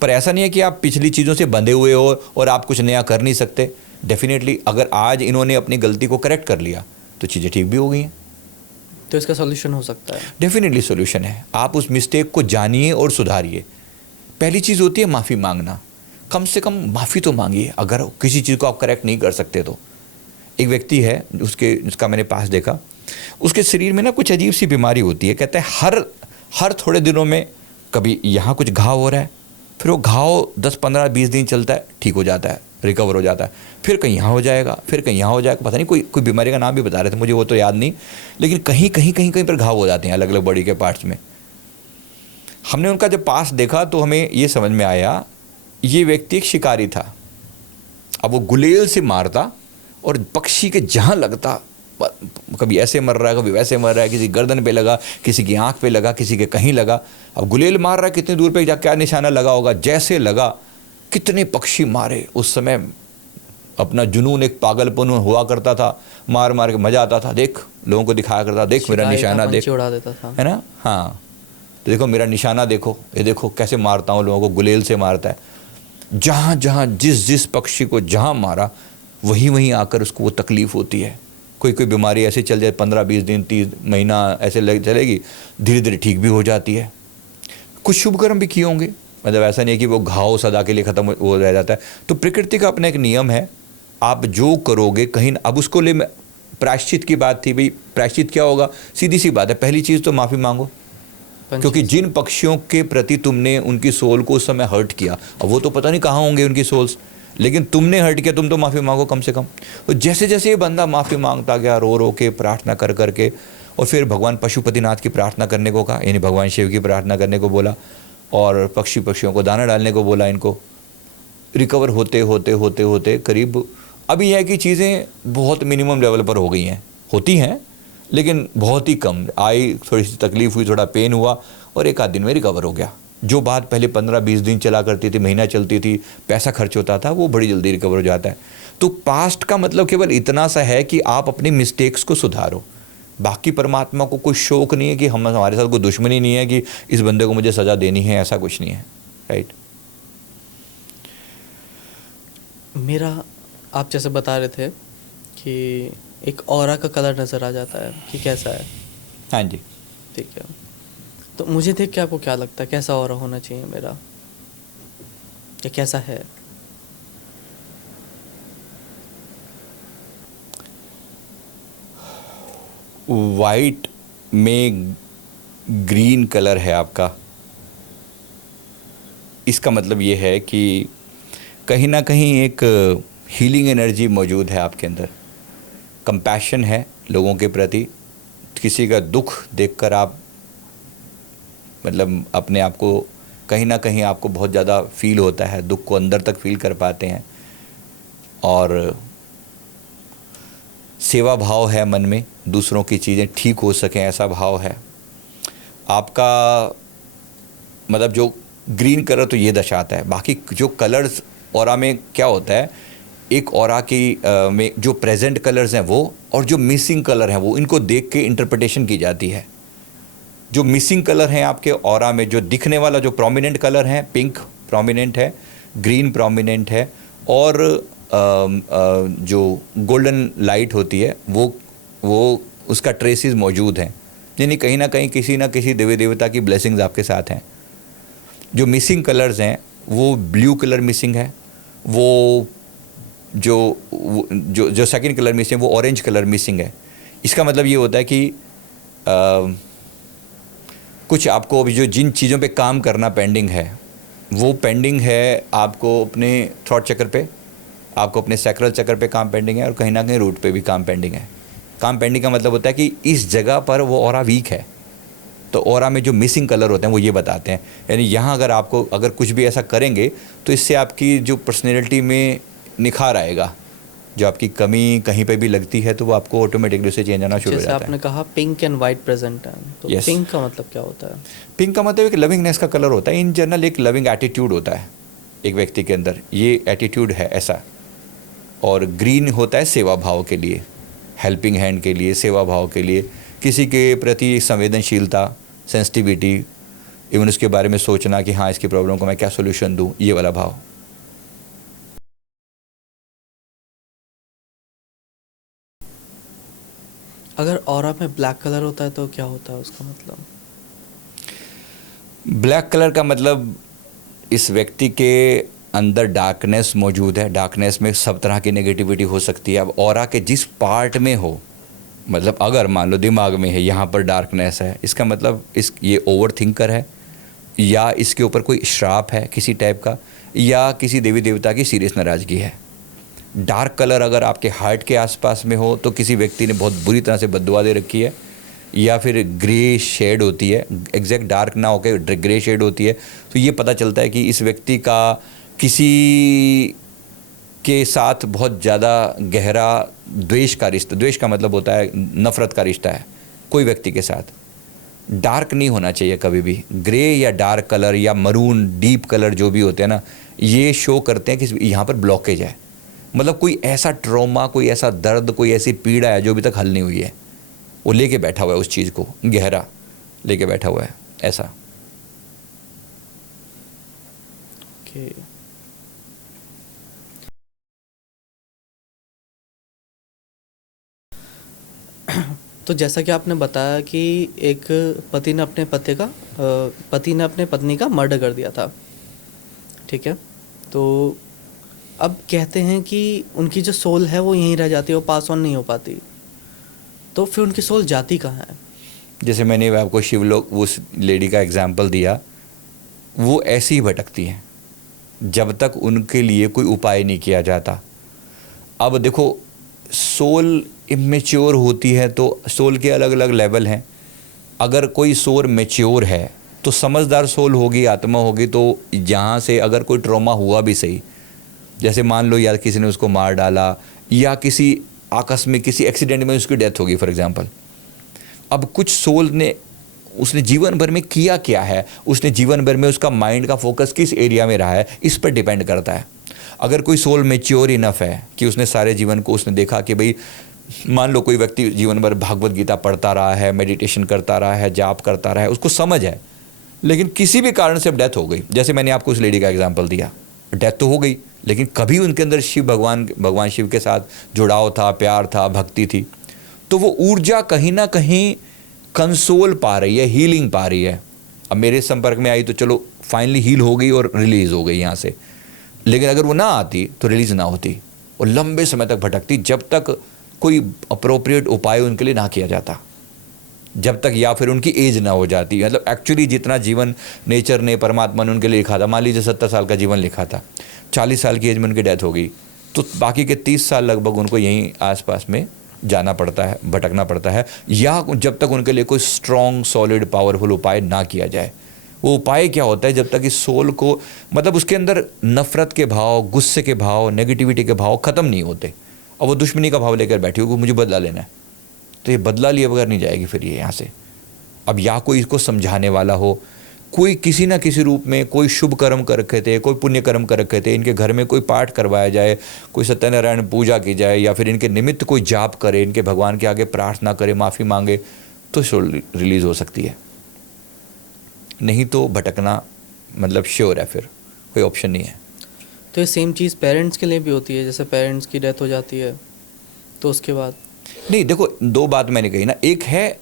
पर ऐसा नहीं है कि आप पिछली चीज़ों से बंधे हुए हो और आप कुछ नया कर नहीं सकते। डेफिनेटली अगर आज इन्होंने अपनी गलती को करेक्ट कर लिया तो चीज़ें ठीक भी हो गई हैं। तो इसका सॉल्यूशन हो सकता है। डेफिनेटली सॉल्यूशन है। आप उस मिस्टेक को जानिए और सुधारिए। पहली चीज़ होती है माफ़ी मांगना। कम से कम माफ़ी तो मांगिए अगर किसी चीज़ को आप करेक्ट नहीं कर सकते तो। एक व्यक्ति है उसका मैंने पास देखा, उसके शरीर में ना कुछ अजीब सी बीमारी होती है। कहते हैं हर थोड़े दिनों में कभी यहाँ कुछ घाव हो रहा है, फिर वो घाव 10, 15, 20 दिन चलता है, ठीक हो जाता है, रिकवर हो जाता है, फिर कहीं यहाँ हो जाएगा, फिर कहीं यहाँ हो जाएगा। पता नहीं कोई बीमारी का नाम भी बता रहे थे, मुझे वो तो याद नहीं, लेकिन कहीं पर घाव हो जाते हैं अलग अलग बॉडी के पार्ट्स में। हमने उनका जब पास देखा तो हमें ये समझ में आया ये व्यक्ति एक शिकारी था। अब वो गुलेल से मारता और पक्षी के जहाँ लगता, कभी ऐसे मर रहा है, कभी वैसे मर रहा है, किसी गर्दन पे लगा, किसी की आंख पे लगा, किसी के कहीं लगा। अब गुलेल मार रहा है, कितनी दूर पे जा क्या निशाना लगा होगा, जैसे लगा कितने पक्षी मारे। उस समय अपना जुनून, एक पागलपन हुआ करता था, मार मार के मजा आता था। देख, लोगों को दिखाया करता, देख मेरा निशाना देख, उड़ा देता था, है ना। हाँ, तो देखो मेरा निशाना देखो, ये देखो कैसे मारता हूँ लोगों को, गुलेल से मारता है। जहाँ जहाँ जिस पक्षी को जहाँ मारा वहीं आकर उसको वो तकलीफ होती है। कोई बीमारी ऐसे चल जाए 15, 20 दिन, 30 महीना ऐसे चलेगी, धीरे धीरे ठीक भी हो जाती है। कुछ शुभ कर्म भी किए होंगे, मतलब ऐसा नहीं है कि वो घाव सदा के लिए ख़त्म हो रह जाता है। तो प्रकृति का अपना एक नियम है, आप जो करोगे कहीं। अब उसको ले प्रायश्चित की बात थी, भाई प्रायश्चित क्या होगा, सीधी सी बात है। पहली चीज़ तो माफ़ी मांगो, क्योंकि जिन पक्षियों के प्रति तुमने उनकी सोल को उस समय हर्ट किया, अब वो तो पता नहीं कहाँ होंगे उनकी सोल्स, लेकिन तुमने हर्ट किया, तुम तो माफ़ी मांगो कम से कम। तो जैसे जैसे ये बंदा माफ़ी मांगता गया, रो के प्रार्थना कर करके, और फिर भगवान पशुपतिनाथ की प्रार्थना करने को कहा, यानी भगवान शिव की प्रार्थना करने को बोला, और पक्षियों को दाना डालने को बोला। इनको रिकवर होते होते होते होते करीब अभी है कि चीज़ें बहुत मिनिमम लेवल पर हो गई हैं, होती हैं लेकिन बहुत ही कम आई। थोड़ी सी तकलीफ हुई, थोड़ा पेन हुआ, और 1 आध दिन में रिकवर हो गया। जो बात पहले 15-20 दिन चला करती थी, महीना चलती थी, पैसा खर्च होता था, वो बड़ी जल्दी रिकवर हो जाता है। तो पास्ट का मतलब केवल इतना सा है कि आप अपनी मिस्टेक्स को सुधारो। बाकी परमात्मा को कोई शौक नहीं है कि हमारे साथ कोई दुश्मनी नहीं है कि इस बंदे को मुझे सज़ा देनी है, ऐसा कुछ नहीं है। राइट। मेरा, आप जैसे बता रहे थे कि एक ऑरा का कलर नज़र आ जाता है कि कैसा है। हाँ जी, ठीक है। तो मुझे देख के आपको क्या लगता है कैसा ऑरा होना चाहिए मेरा, या कैसा है? वाइट में ग्रीन कलर है आपका, इसका मतलब ये है कि कहीं ना कहीं एक हीलिंग एनर्जी मौजूद है आपके अंदर, कंपैशन है लोगों के प्रति, किसी का दुख देखकर आप मतलब अपने आप को कहीं ना कहीं आपको बहुत ज़्यादा फील होता है, दुख को अंदर तक फील कर पाते हैं, और सेवा भाव है मन में, दूसरों की चीज़ें ठीक हो सकें ऐसा भाव है आपका। मतलब जो ग्रीन कलर तो ये दर्शाता है, बाकी जो कलर्स ऑरा में क्या होता है, एक ऑरा की में जो प्रेजेंट कलर्स हैं वो और जो मिसिंग कलर हैं वो, इनको देख के इंटरप्रिटेशन की जाती है। जो मिसिंग कलर हैं आपके ऑरा में, जो दिखने वाला जो प्रोमिनेंट कलर है, पिंक प्रोमिनेंट है, ग्रीन प्रोमिनेंट है, और जो गोल्डन लाइट होती है वो उसका ट्रेसेस मौजूद हैं, यानी कहीं ना किसी देवी देवता की ब्लेसिंग्स आपके साथ हैं। जो मिसिंग कलर्स हैं वो ब्लू कलर मिसिंग है, वो जो सेकंड कलर मिसिंग है वो ऑरेंज कलर मिसिंग है। इसका मतलब ये होता है कि कुछ आपको अभी जो जिन चीज़ों पे काम करना पेंडिंग है, वो पेंडिंग है आपको अपने थ्रॉट चक्र पे, आपको अपने सैक्रल चक्र पे काम पेंडिंग है, और कहीं ना कहीं रूट पे भी काम पेंडिंग है। काम पेंडिंग का मतलब होता है कि इस जगह पर वो ऑरा वीक है, तो ऑरा में जो मिसिंग कलर होते हैं वो ये बताते हैं। यानी यहाँ अगर कुछ भी ऐसा करेंगे तो इससे आपकी जो पर्सनैलिटी में निखार आएगा, जो आपकी कमी कहीं पे भी लगती है तो वो आपको ऑटोमेटिकली उससे चेंज आना शुरू हो जैसे जाता है। आपने कहा पिंक एंड वाइट प्रेजेंट है, तो Yes. पिंक का मतलब क्या होता है? पिंक का मतलब एक लविंगनेस का कलर होता है, इन जनरल एक लविंग एटीट्यूड होता है एक व्यक्ति के अंदर, ये एटीट्यूड है ऐसा। और ग्रीन होता है सेवा भाव के लिए, हेल्पिंग हैंड के लिए, सेवा भाव के लिए, किसी के प्रति संवेदनशीलता, सेंसिटिविटी, इवन उसके बारे में सोचना कि हाँ इसकी प्रॉब्लम को मैं क्या सोल्यूशन दूँ, ये वाला भाव। अगर ऑरा में ब्लैक कलर होता है तो क्या होता है उसका मतलब? ब्लैक कलर का मतलब इस व्यक्ति के अंदर डार्कनेस मौजूद है। डार्कनेस में सब तरह की नेगेटिविटी हो सकती है। अब ऑरा के जिस पार्ट में हो, मतलब अगर मान लो दिमाग में है, यहाँ पर डार्कनेस है, इसका मतलब ये ओवर थिंकर है, या इसके ऊपर कोई श्राप है किसी टाइप का, या किसी देवी देवता की सीरियस नाराज़गी है। डार्क कलर अगर आपके हार्ट के आसपास में हो तो किसी व्यक्ति ने बहुत बुरी तरह से बद्दुआ दे रखी है, या फिर ग्रे शेड होती है, एग्जैक्ट डार्क ना होकर ग्रे शेड होती है, तो ये पता चलता है कि इस व्यक्ति का किसी के साथ बहुत ज़्यादा गहरा द्वेष का रिश्ता, द्वेष का मतलब होता है नफ़रत का रिश्ता है कोई व्यक्ति के साथ। डार्क नहीं होना चाहिए कभी भी। ग्रे या डार्क कलर या मरून डीप कलर जो भी होते हैं ना, ये शो करते हैं कि यहाँ पर ब्लॉकेज है, मतलब कोई ऐसा ट्रॉमा, कोई ऐसा दर्द, कोई ऐसी पीड़ा है जो अभी तक हल नहीं हुई है, वो लेके बैठा हुआ है, उस चीज़ को गहरा लेके बैठा हुआ है ऐसा। ओके। तो जैसा कि आपने बताया कि एक पति ने अपने पत्नी का मर्डर कर दिया था, ठीक है, तो अब कहते हैं कि उनकी जो सोल है वो यहीं रह जाती है, वो पास ऑन नहीं हो पाती, तो फिर उनकी सोल जाती कहाँ है? जैसे मैंने आपको शिवलोक उस लेडी का एग्जाम्पल दिया, वो ऐसी ही भटकती हैं जब तक उनके लिए कोई उपाय नहीं किया जाता। अब देखो, सोल इमेच्योर होती है तो सोल के अलग अलग लेवल हैं। अगर कोई सोल मैच्योर है तो समझदार सोल होगी, आत्मा होगी, तो जहाँ से अगर कोई ट्रॉमा हुआ भी सही, जैसे मान लो यार किसी ने उसको मार डाला, या किसी आकस्मिक किसी एक्सीडेंट में उसकी डेथ होगी फॉर एग्जांपल। अब कुछ सोल ने, उसने जीवन भर में किया क्या है, उसने जीवन भर में उसका माइंड का फोकस किस एरिया में रहा है, इस पर डिपेंड करता है। अगर कोई सोल मैच्योर इनफ है कि उसने सारे जीवन को उसने देखा कि भाई मान लो कोई व्यक्ति जीवन भर भागवत गीता पढ़ता रहा है, मेडिटेशन करता रहा है, जाप करता रहा है, उसको समझ है, लेकिन किसी भी कारण से अब डेथ हो गई, जैसे मैंने आपको उस लेडी का एग्जाम्पल दिया, डेथ तो हो गई, लेकिन कभी उनके अंदर भगवान शिव के साथ जुड़ाव था, प्यार था, भक्ति थी, तो वो ऊर्जा कहीं ना कहीं कंसोल पा रही है, हीलिंग पा रही है। अब मेरे संपर्क में आई तो चलो फाइनली हील हो गई और रिलीज़ हो गई यहाँ से, लेकिन अगर वो ना आती तो रिलीज़ ना होती और लंबे समय तक भटकती जब तक कोई अप्रोप्रिएट उपाय उनके लिए ना किया जाता। जब तक या फिर उनकी एज ना हो जाती, मतलब एक्चुअली जितना जीवन नेचर ने, परमात्मा ने उनके लिए लिखा था, मान लीजिए 70 साल का जीवन लिखा था, 40 साल की एज में उनकी डेथ हो गई, तो बाकी के 30 साल लगभग उनको यहीं आसपास में जाना पड़ता है, भटकना पड़ता है, या जब तक उनके लिए कोई स्ट्रॉन्ग सॉलिड पावरफुल उपाय ना किया जाए। वो उपाय क्या होता है, जब तक इस सोल को, मतलब उसके अंदर नफ़रत के भाव, गुस्से के भाव, नेगेटिविटी के भाव ख़त्म नहीं होते, और वो दुश्मनी का भाव लेकर बैठी होगी, मुझे बदला लेना है, तो ये बदला लिए बगैर नहीं जाएगी फिर ये यहाँ से। अब या कोई इसको समझाने वाला हो, कोई किसी ना किसी रूप में कोई शुभ कर्म कर रखे थे, कोई पुण्य कर्म कर रखे थे, इनके घर में कोई पाठ करवाया जाए, कोई सत्यनारायण पूजा की जाए, या फिर इनके निमित्त कोई जाप करे, इनके भगवान के आगे प्रार्थना करे, माफ़ी मांगे, तो सोल रिलीज़ हो सकती है। नहीं तो भटकना मतलब श्योर है, फिर कोई ऑप्शन नहीं है। तो ये सेम चीज़ पेरेंट्स के लिए भी होती है, जैसे पेरेंट्स की डेथ हो जाती है तो उसके बाद? नहीं, देखो, दो बात मैंने कही ना, एक है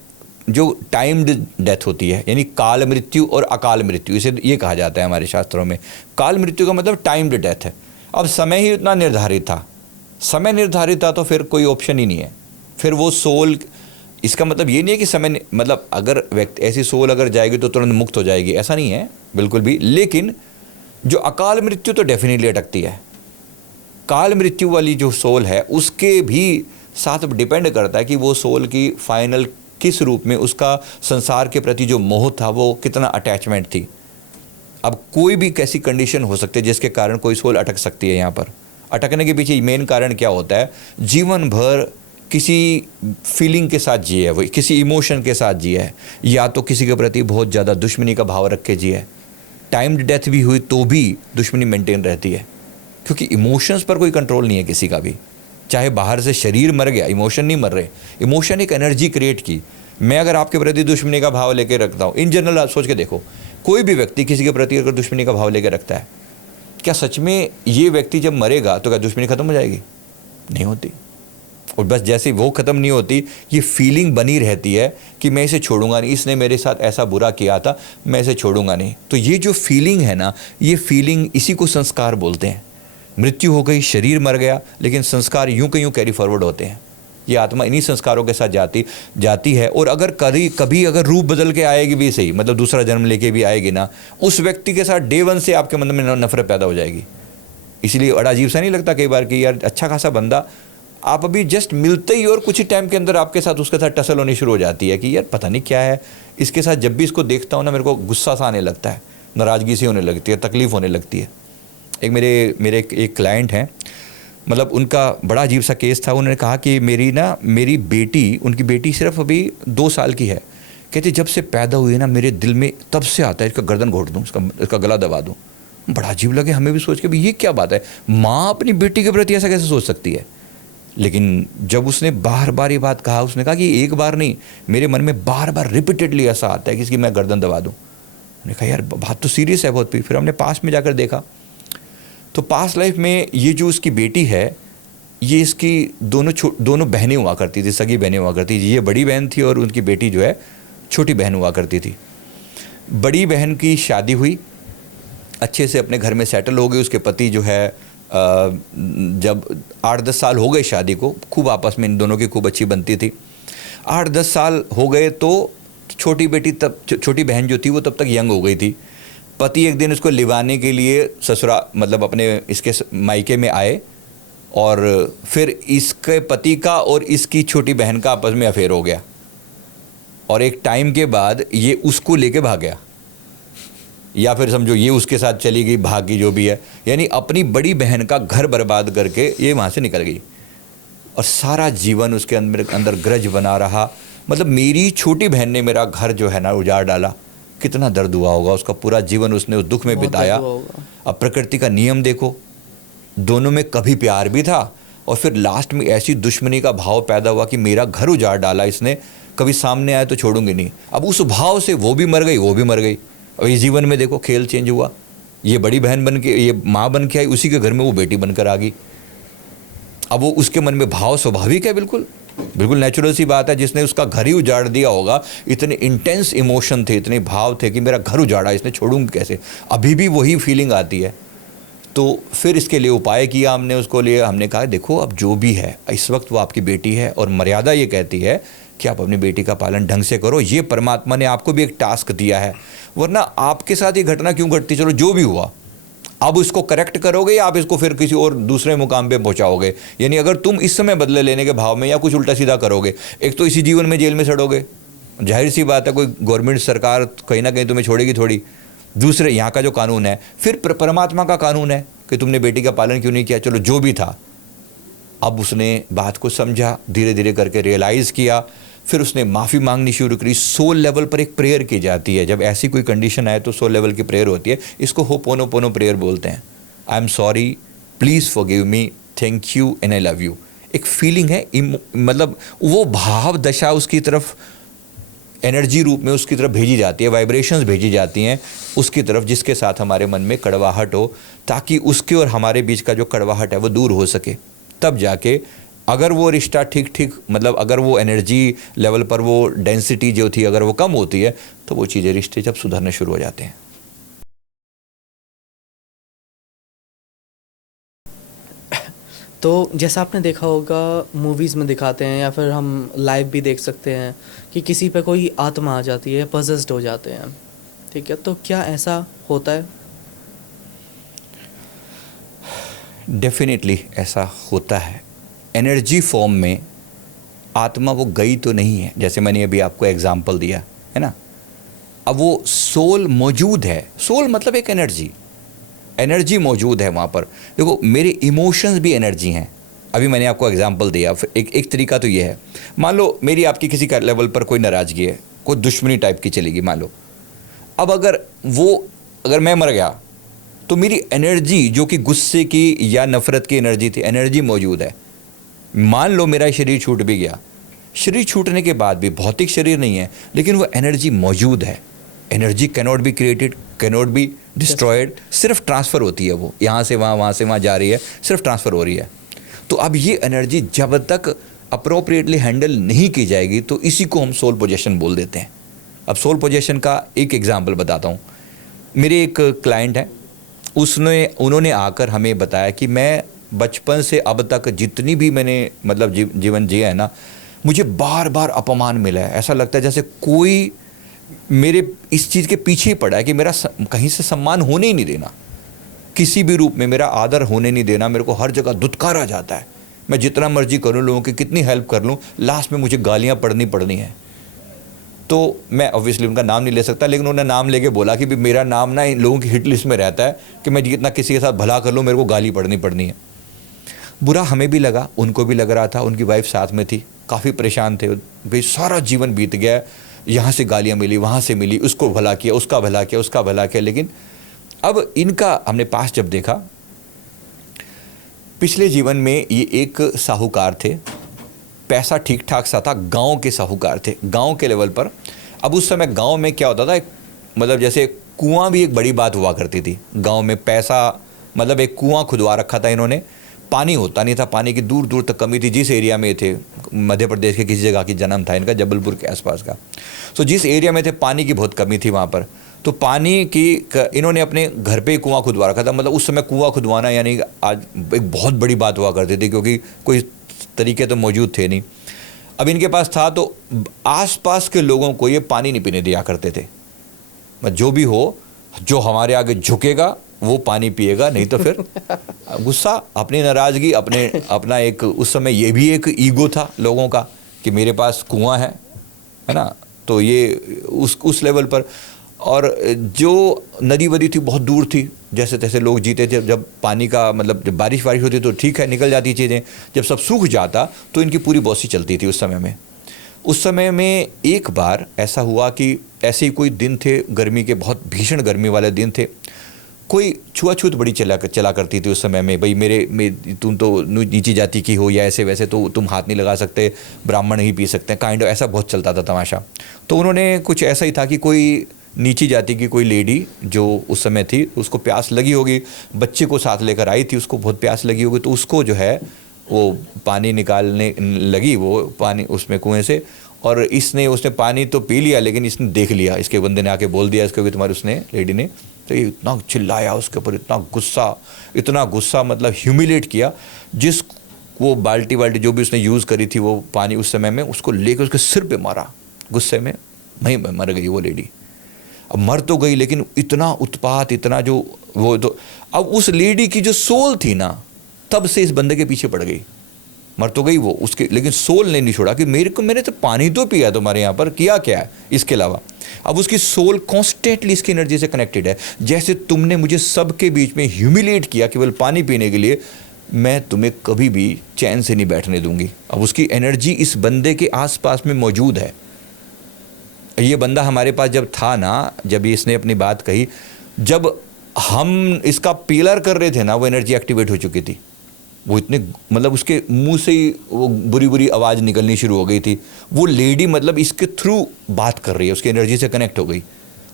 जो टाइम्ड डेथ होती है, यानी काल मृत्यु और अकाल मृत्यु, इसे ये कहा जाता है हमारे शास्त्रों में। काल मृत्यु का मतलब टाइम्ड डेथ है, अब समय ही उतना निर्धारित था, समय निर्धारित था तो फिर कोई ऑप्शन ही नहीं है, फिर वो सोल, इसका मतलब ये नहीं है कि समय, मतलब अगर व्यक्ति, ऐसी सोल अगर जाएगी तो तुरंत मुक्त हो जाएगी, ऐसा नहीं है बिल्कुल भी। लेकिन जो अकाल मृत्यु तो डेफिनेटली अटकती है। काल मृत्यु वाली जो सोल है उसके भी साथ डिपेंड करता है कि वो सोल की फाइनल किस रूप में, उसका संसार के प्रति जो मोह था, वो कितना अटैचमेंट थी। अब कोई भी कैसी कंडीशन हो सकती है जिसके कारण कोई सोल अटक सकती है। यहाँ पर अटकने के पीछे मेन कारण क्या होता है, जीवन भर किसी फीलिंग के साथ जिए है, वो किसी इमोशन के साथ जिए है, या तो किसी के प्रति बहुत ज़्यादा दुश्मनी का भाव रख के जिए है। टाइम्ड डेथ भी हुई तो भी दुश्मनी मेंटेन रहती है, क्योंकि इमोशंस पर कोई कंट्रोल नहीं है किसी का भी। चाहे बाहर से शरीर मर गया, इमोशन नहीं मर रहे। इमोशन एक एनर्जी क्रिएट की। मैं अगर आपके प्रति दुश्मनी का भाव लेकर रखता हूँ, इन जनरल आप सोच के देखो, कोई भी व्यक्ति किसी के प्रति अगर दुश्मनी का भाव लेकर रखता है, क्या सच में ये व्यक्ति जब मरेगा तो क्या दुश्मनी खत्म हो जाएगी? नहीं होती। और बस जैसे वो ख़त्म नहीं होती, ये फीलिंग बनी रहती है कि मैं इसे छोड़ूंगा नहीं, इसने मेरे साथ ऐसा बुरा किया था, मैं इसे छोड़ूंगा नहीं। तो ये जो फीलिंग है ना, ये फीलिंग, इसी को संस्कार बोलते हैं। मृत्यु हो गई, शरीर मर गया, लेकिन संस्कार यूं के यूं कैरी फॉरवर्ड होते हैं। ये आत्मा इन्हीं संस्कारों के साथ जाती है। और अगर कभी अगर रूप बदल के आएगी भी सही, मतलब दूसरा जन्म लेके भी आएगी ना, उस व्यक्ति के साथ डे वन से आपके मन में नफरत पैदा हो जाएगी। इसलिए बड़ा अजीब सा नहीं लगता कई बार कि यार अच्छा खासा बंदा, आप अभी जस्ट मिलते ही और कुछ ही टाइम के अंदर आपके साथ उसके साथ टसल होनी शुरू हो जाती है कि यार पता नहीं क्या है इसके साथ। जब भी इसको देखता हूँ ना, मेरे को गुस्सा सा आने लगता है, नाराज़गी सी होने लगती है, तकलीफ़ होने लगती है। एक मेरे एक क्लाइंट हैं, मतलब उनका बड़ा अजीब सा केस था। उन्होंने कहा कि मेरी बेटी, उनकी बेटी सिर्फ अभी 2 साल की है, कहते जब से पैदा हुई है ना, मेरे दिल में तब से आता है इसका गर्दन घोट दूँ, इसका गला दबा दूँ। बड़ा अजीब लगे हमें भी सोच के, भी ये क्या बात है, माँ अपनी बेटी के प्रति ऐसा कैसे सोच सकती है। लेकिन जब उसने बार बार ये बात कहा, उसने कहा कि एक बार नहीं, मेरे मन में बार बार रिपीटेडली ऐसा आता है कि इसकी मैं गर्दन दबा दूँ। मैंने कहा यार बात तो सीरियस है बहुत। फिर हमने पास में जाकर देखा तो पास लाइफ में ये जो उसकी बेटी है, ये इसकी दोनों बहनें हुआ करती थी, सगी बहनें हुआ करती थी। ये बड़ी बहन थी और उनकी बेटी जो है छोटी बहन हुआ करती थी। बड़ी बहन की शादी हुई, अच्छे से अपने घर में सेटल हो गई। उसके पति जो है जब 8-10 साल हो गए शादी को, खूब आपस में इन दोनों की खूब अच्छी बनती थी। 8-10 साल हो गए तो छोटी बहन जो थी वो तब तक यंग हो गई थी। पति एक दिन उसको लिवाने के लिए ससुराल, मतलब अपने इसके मायके में आए, और फिर इसके पति का और इसकी छोटी बहन का आपस में अफेयर हो गया, और एक टाइम के बाद ये उसको लेके भाग गया, या फिर समझो ये उसके साथ चली गई, भाग गई, जो भी है। यानी अपनी बड़ी बहन का घर बर्बाद करके ये वहाँ से निकल गई, और सारा जीवन उसके अंदर ग्रज बना रहा। मतलब मेरी छोटी बहन ने मेरा घर जो है ना उजाड़ डाला, कितना दर्द हुआ होगा उसका। पूरा जीवन उसने उस दुख में बिताया। अब प्रकृति का नियम देखो, दोनों में कभी प्यार भी था, और फिर लास्ट में ऐसी दुश्मनी का भाव पैदा हुआ कि मेरा घर उजाड़ डाला इसने, कभी सामने आया तो छोड़ूंगी नहीं। अब उस भाव से वो भी मर गई, वो भी मर गई। अब इस जीवन में देखो खेल चेंज हुआ, ये बड़ी बहन बन के, ये माँ बन के आई, उसी के घर में वो बेटी बनकर आ गई। अब वो उसके मन में भाव स्वाभाविक है, बिल्कुल नेचुरल सी बात है। जिसने उसका घर ही उजाड़ दिया होगा, इतने इंटेंस इमोशन थे, इतने भाव थे कि मेरा घर उजाड़ा, इसने छोड़ूंगी कैसे। अभी भी वही फीलिंग आती है। तो फिर इसके लिए उपाय किया हमने उसको लिए। हमने कहा देखो अब जो भी है इस वक्त वो आपकी बेटी है, और मर्यादा ये कहती है कि आप अपनी बेटी का पालन ढंग से करो, ये परमात्मा ने आपको भी एक टास्क दिया है, वरना आपके साथ ये घटना क्यों घटती, चलो जो भी हुआ अब इसको करेक्ट करोगे या आप इसको फिर किसी और दूसरे मुकाम पे पहुंचाओगे। यानी अगर तुम इस समय बदले लेने के भाव में या कुछ उल्टा सीधा करोगे, एक तो इसी जीवन में जेल में सड़ोगे, जाहिर सी बात है कोई गवर्नमेंट सरकार कहीं ना कहीं तुम्हें छोड़ेगी थोड़ी। दूसरे यहाँ का जो कानून है, फिर परमात्मा का कानून है कि तुमने बेटी का पालन क्यों नहीं किया, चलो जो भी था। अब उसने बात को समझा, धीरे धीरे करके रियलाइज़ किया, फिर उसने माफ़ी मांगनी शुरू करी। सोल लेवल पर एक प्रेयर की जाती है, जब ऐसी कोई कंडीशन आए तो सोल लेवल की प्रेयर होती है, इसको होपोनोपोनो प्रेयर बोलते हैं। I am sorry, please forgive me, thank you and I love you. एक फीलिंग है, मतलब वो भाव दशा उसकी तरफ एनर्जी रूप में उसकी तरफ भेजी जाती है, वाइब्रेशंस भेजी जाती हैं उसकी तरफ, जिसके साथ हमारे मन में कड़वाहट हो, ताकि उसके और हमारे बीच का जो कड़वाहट है वो दूर हो सके। तब जाके अगर वो रिश्ता ठीक मतलब अगर वो एनर्जी लेवल पर वो डेंसिटी जो थी अगर वो कम होती है, तो वो चीज़ें रिश्ते जब सुधरने शुरू हो जाते हैं। तो जैसा आपने देखा होगा मूवीज़ में दिखाते हैं या फिर हम लाइव भी देख सकते हैं कि किसी पे कोई आत्मा आ जाती है, पजेस्ड हो जाते हैं, ठीक है, तो क्या ऐसा होता है? डेफिनेटली ऐसा होता है। एनर्जी फॉर्म में आत्मा वो गई तो नहीं है, जैसे मैंने अभी आपको एग्जांपल दिया है ना। अब वो सोल मौजूद है, सोल मतलब एक एनर्जी मौजूद है वहाँ पर। देखो मेरे इमोशंस भी एनर्जी हैं। अभी मैंने आपको एग्जांपल दिया, एक तरीका तो ये है, मान लो मेरी आपकी किसी का लेवल पर कोई नाराज़गी है, कोई दुश्मनी टाइप की चलेगी मान लो। अब अगर मैं मर गया तो मेरी एनर्जी जो कि गुस्से की या नफ़रत की एनर्जी थी, एनर्जी मौजूद है। मान लो मेरा शरीर छूट भी गया, शरीर छूटने के बाद भी भौतिक शरीर नहीं है, लेकिन वो एनर्जी मौजूद है। Energy cannot be created, cannot be destroyed, सिर्फ ट्रांसफ़र होती है। वो यहाँ से वहाँ जा रही है, सिर्फ ट्रांसफ़र हो रही है। तो अब ये एनर्जी जब तक अप्रोप्रिएटली हैंडल नहीं की जाएगी तो इसी को हम सोल पोजेशन बोल देते हैं। अब सोल पोजेशन का एक एग्जांपल बताता हूँ। मेरे एक क्लाइंट है, उन्होंने आकर हमें बताया कि मैं बचपन से अब तक जितनी भी मैंने मतलब जीवन जिया है ना, मुझे बार बार अपमान मिला है। ऐसा लगता है जैसे कोई मेरे इस चीज़ के पीछे ही पड़ा है कि मेरा कहीं से सम्मान होने ही नहीं देना, किसी भी रूप में मेरा आदर होने नहीं देना। मेरे को हर जगह दुत्कारा जाता है। मैं जितना मर्जी करूं, लोगों की कितनी हेल्प कर लूं, लास्ट में मुझे गालियां पड़नी है। तो मैं ऑब्वियसली उनका नाम नहीं ले सकता, लेकिन उन्होंने नाम लेके बोला कि भी मेरा नाम ना इन लोगों की हिट लिस्ट में रहता है कि मैं जितना किसी के साथ भला कर लूँ मेरे को गाली पड़नी है। बुरा हमें भी लगा, उनको भी लग रहा था। उनकी वाइफ साथ में थी, काफ़ी परेशान थे भाई, सारा जीवन बीत गया, यहाँ से गालियाँ मिली, वहाँ से मिली, उसको भला किया, उसका भला किया, उसका भला किया। लेकिन अब इनका हमने पास जब देखा, पिछले जीवन में ये एक साहूकार थे, पैसा ठीक ठाक सा था, गांव के साहूकार थे, गांव के लेवल पर। अब उस समय गांव में क्या होता था, मतलब जैसे कुआं भी एक बड़ी बात हुआ करती थी गांव में। पैसा मतलब एक कुआं खुदवा रखा था इन्होंने, पानी होता नहीं था, पानी की दूर दूर तक कमी थी। जिस एरिया में थे, मध्य प्रदेश के किसी जगह की जन्म था इनका, जबलपुर के आसपास का। तो जिस एरिया में थे पानी की बहुत कमी थी वहाँ पर, तो पानी की इन्होंने अपने घर पे ही कुआं खुदवा रखा था। मतलब उस समय कुआं खुदवाना यानी आज एक बहुत बड़ी बात हुआ करती थी, क्योंकि कोई तरीके तो मौजूद थे नहीं। अब इनके पास था तो आसपास के लोगों को ये पानी नहीं पीने दिया करते थे। जो भी हो, जो हमारे आगे झुकेगा वो पानी पिएगा, नहीं तो फिर गुस्सा, अपनी नाराज़गी, अपना एक उस समय ये भी एक ईगो था लोगों का कि मेरे पास कुआं है ना। तो ये उस लेवल पर। और जो नदी वदी थी बहुत दूर थी, जैसे तैसे लोग जीते थे। जब पानी का मतलब जब बारिश होती तो ठीक है, निकल जाती चीज़ें। जब सब सूख जाता तो इनकी पूरी बौसी चलती थी उस समय में। उस समय में एक बार ऐसा हुआ कि ऐसे ही कोई दिन थे, गर्मी के बहुत भीषण गर्मी वाले दिन थे। कोई छुआछूत बड़ी चला करती थी उस समय में, भाई तुम तो नीची जाति की हो या ऐसे वैसे, तो तुम हाथ नहीं लगा सकते, ब्राह्मण ही पी सकते हैं, काइंड ऑफ ऐसा बहुत चलता था तमाशा। तो उन्होंने कुछ ऐसा ही था कि कोई नीची जाति की कोई लेडी जो उस समय थी, उसको प्यास लगी होगी, बच्चे को साथ लेकर आई थी, उसको बहुत प्यास लगी होगी, तो उसको जो है वो पानी निकालने लगी, वो पानी उसमें कुएं से। और उसने पानी तो पी लिया, लेकिन इसने देख लिया, इसके बंदे ने आके बोल दिया इसको कि तुम्हारे, उसने लेडी ने, तो ये इतना चिल्लाया उसके ऊपर, इतना गुस्सा मतलब ह्यूमिलेट किया। वो बाल्टी वाल्टी जो भी उसने यूज़ करी थी वो पानी उस समय में, उसको लेकर उसके सिर पे मारा गुस्से में, वहीं मर गई वो लेडी। अब मर तो गई, लेकिन इतना उत्पात, इतना जो वो, तो अब उस लेडी की जो सोल थी ना, तब से इस बंदे के पीछे पड़ गई। मर तो गई वो उसके, लेकिन सोल ने नहीं छोड़ा कि मैंने तो पानी तो पिया तुम्हारे यहाँ पर, किया क्या है इसके अलावा। अब उसकी सोल कॉन्स्टेंटली इसकी एनर्जी से कनेक्टेड है। जैसे तुमने मुझे सबके बीच में ह्यूमिलेट किया केवल पानी पीने के लिए, मैं तुम्हें कभी भी चैन से नहीं बैठने दूंगी। अब उसकी एनर्जी इस बंदे के आसपास में मौजूद है। ये बंदा हमारे पास जब था ना, जब इसने अपनी बात कही, जब हम इसका पीलर कर रहे थे ना, वो एनर्जी एक्टिवेट हो चुकी थी। वो इतने, मतलब उसके मुंह से ही वो बुरी बुरी आवाज़ निकलनी शुरू हो गई थी। वो लेडी मतलब इसके थ्रू बात कर रही है, उसकी एनर्जी से कनेक्ट हो गई,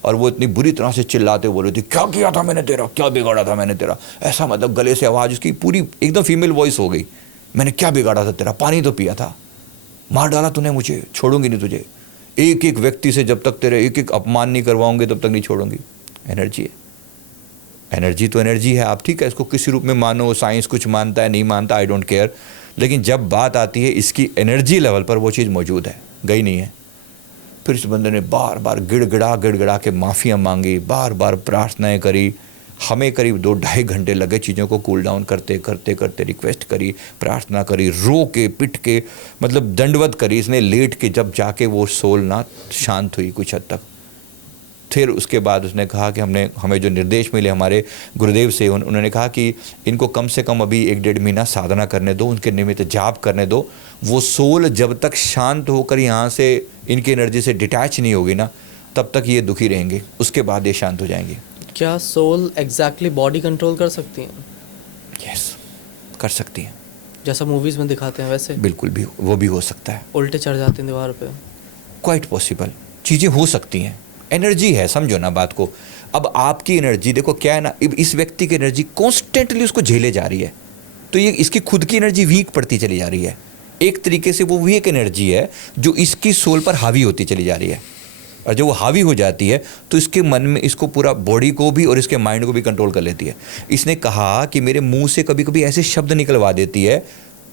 और वो इतनी बुरी तरह से चिल्लाते बोल रही थी, क्या किया था मैंने तेरा, क्या बिगाड़ा था मैंने तेरा, ऐसा मतलब गले से आवाज़ उसकी पूरी एकदम फीमेल वॉइस हो गई। मैंने क्या बिगाड़ा था तेरा, पानी तो पिया था, मार डाला तूने मुझे, छोड़ूंगी नहीं तुझे, एक एक व्यक्ति से जब तक तेरे एक एक अपमान नहीं करवाऊंगे तब तक नहीं छोड़ूंगी। एनर्जी है, एनर्जी तो एनर्जी है। आप ठीक है, इसको किसी रूप में मानो, साइंस कुछ मानता है नहीं मानता, आई डोंट केयर, लेकिन जब बात आती है इसकी एनर्जी लेवल पर, वो चीज़ मौजूद है, गई नहीं है। फिर इस बंदे ने बार बार गिड़गिड़ा के माफ़ियाँ मांगी, बार बार प्रार्थनाएं करी। हमें करीब 2-2.5 घंटे लगे चीज़ों को कूल डाउन करते करते करते, रिक्वेस्ट करी, प्रार्थना करी, रो के पिट के, मतलब दंडवत करी इसने लेट के, जब जाके वो सोल ना शांत हुई कुछ हद तक। फिर उसके बाद उसने कहा कि हमें जो निर्देश मिले हमारे गुरुदेव से, उन्होंने कहा कि इनको कम से कम अभी 1-1.5 महीना साधना करने दो, उनके निमित्त जाप करने दो। वो सोल जब तक शांत होकर यहाँ से इनकी एनर्जी से डिटैच नहीं होगी ना, तब तक ये दुखी रहेंगे, उसके बाद ये शांत हो जाएंगे। क्या सोल एग्जैक्टली बॉडी कंट्रोल कर सकती हैं? यस, कर सकती हैं, जैसा मूवीज़ में दिखाते हैं वैसे? बिल्कुल भी, वो भी हो सकता है, उल्टे चढ़ जाते हैं दीवार पे? क्वाइट पॉसिबल, चीज़ें हो सकती हैं। एनर्जी है, समझो ना बात को। अब आपकी एनर्जी देखो क्या है ना, इस व्यक्ति की एनर्जी कॉन्स्टेंटली उसको झेले जा रही है, तो ये इसकी खुद की एनर्जी वीक पड़ती चली जा रही है। एक तरीके से वो वीक एनर्जी है जो इसकी सोल पर हावी होती चली जा रही है, और जब वो हावी हो जाती है तो इसके मन में, इसको पूरा बॉडी को भी और इसके माइंड को भी कंट्रोल कर लेती है। इसने कहा कि मेरे मुंह से कभी कभी ऐसे शब्द निकलवा देती है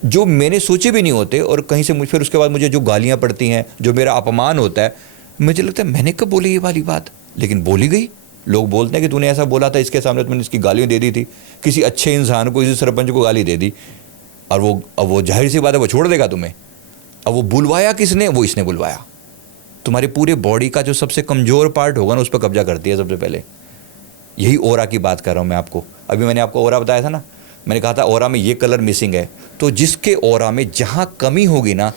जो मैंने सोचे भी नहीं होते, और कहीं से फिर उसके बाद मुझे जो गालियाँ पड़ती हैं, जो मेरा अपमान होता है, मुझे लगता है मैंने कब बोली ये वाली बात, लेकिन बोली गई। लोग बोलते हैं कि तूने ऐसा बोला था इसके सामने, तो मैंने इसकी गालियाँ दे दी थी। किसी अच्छे इंसान को, किसी सरपंच को गाली दे दी, और वो जाहिर सी बात है वो छोड़ देगा तुम्हें। अब वो बुलवाया किसने, वो इसने बुलवाया। तुम्हारे पूरे बॉडी का जो सबसे कमज़ोर पार्ट होगा ना, उस पर कब्जा करती है सबसे पहले। यही ओरा की बात कर रहा हूँ मैं आपको। अभी मैंने आपको ओरा बताया था ना, मैंने कहा था ओरा में ये कलर मिसिंग है, तो जिसके ओरा में जहाँ कमी होगी ना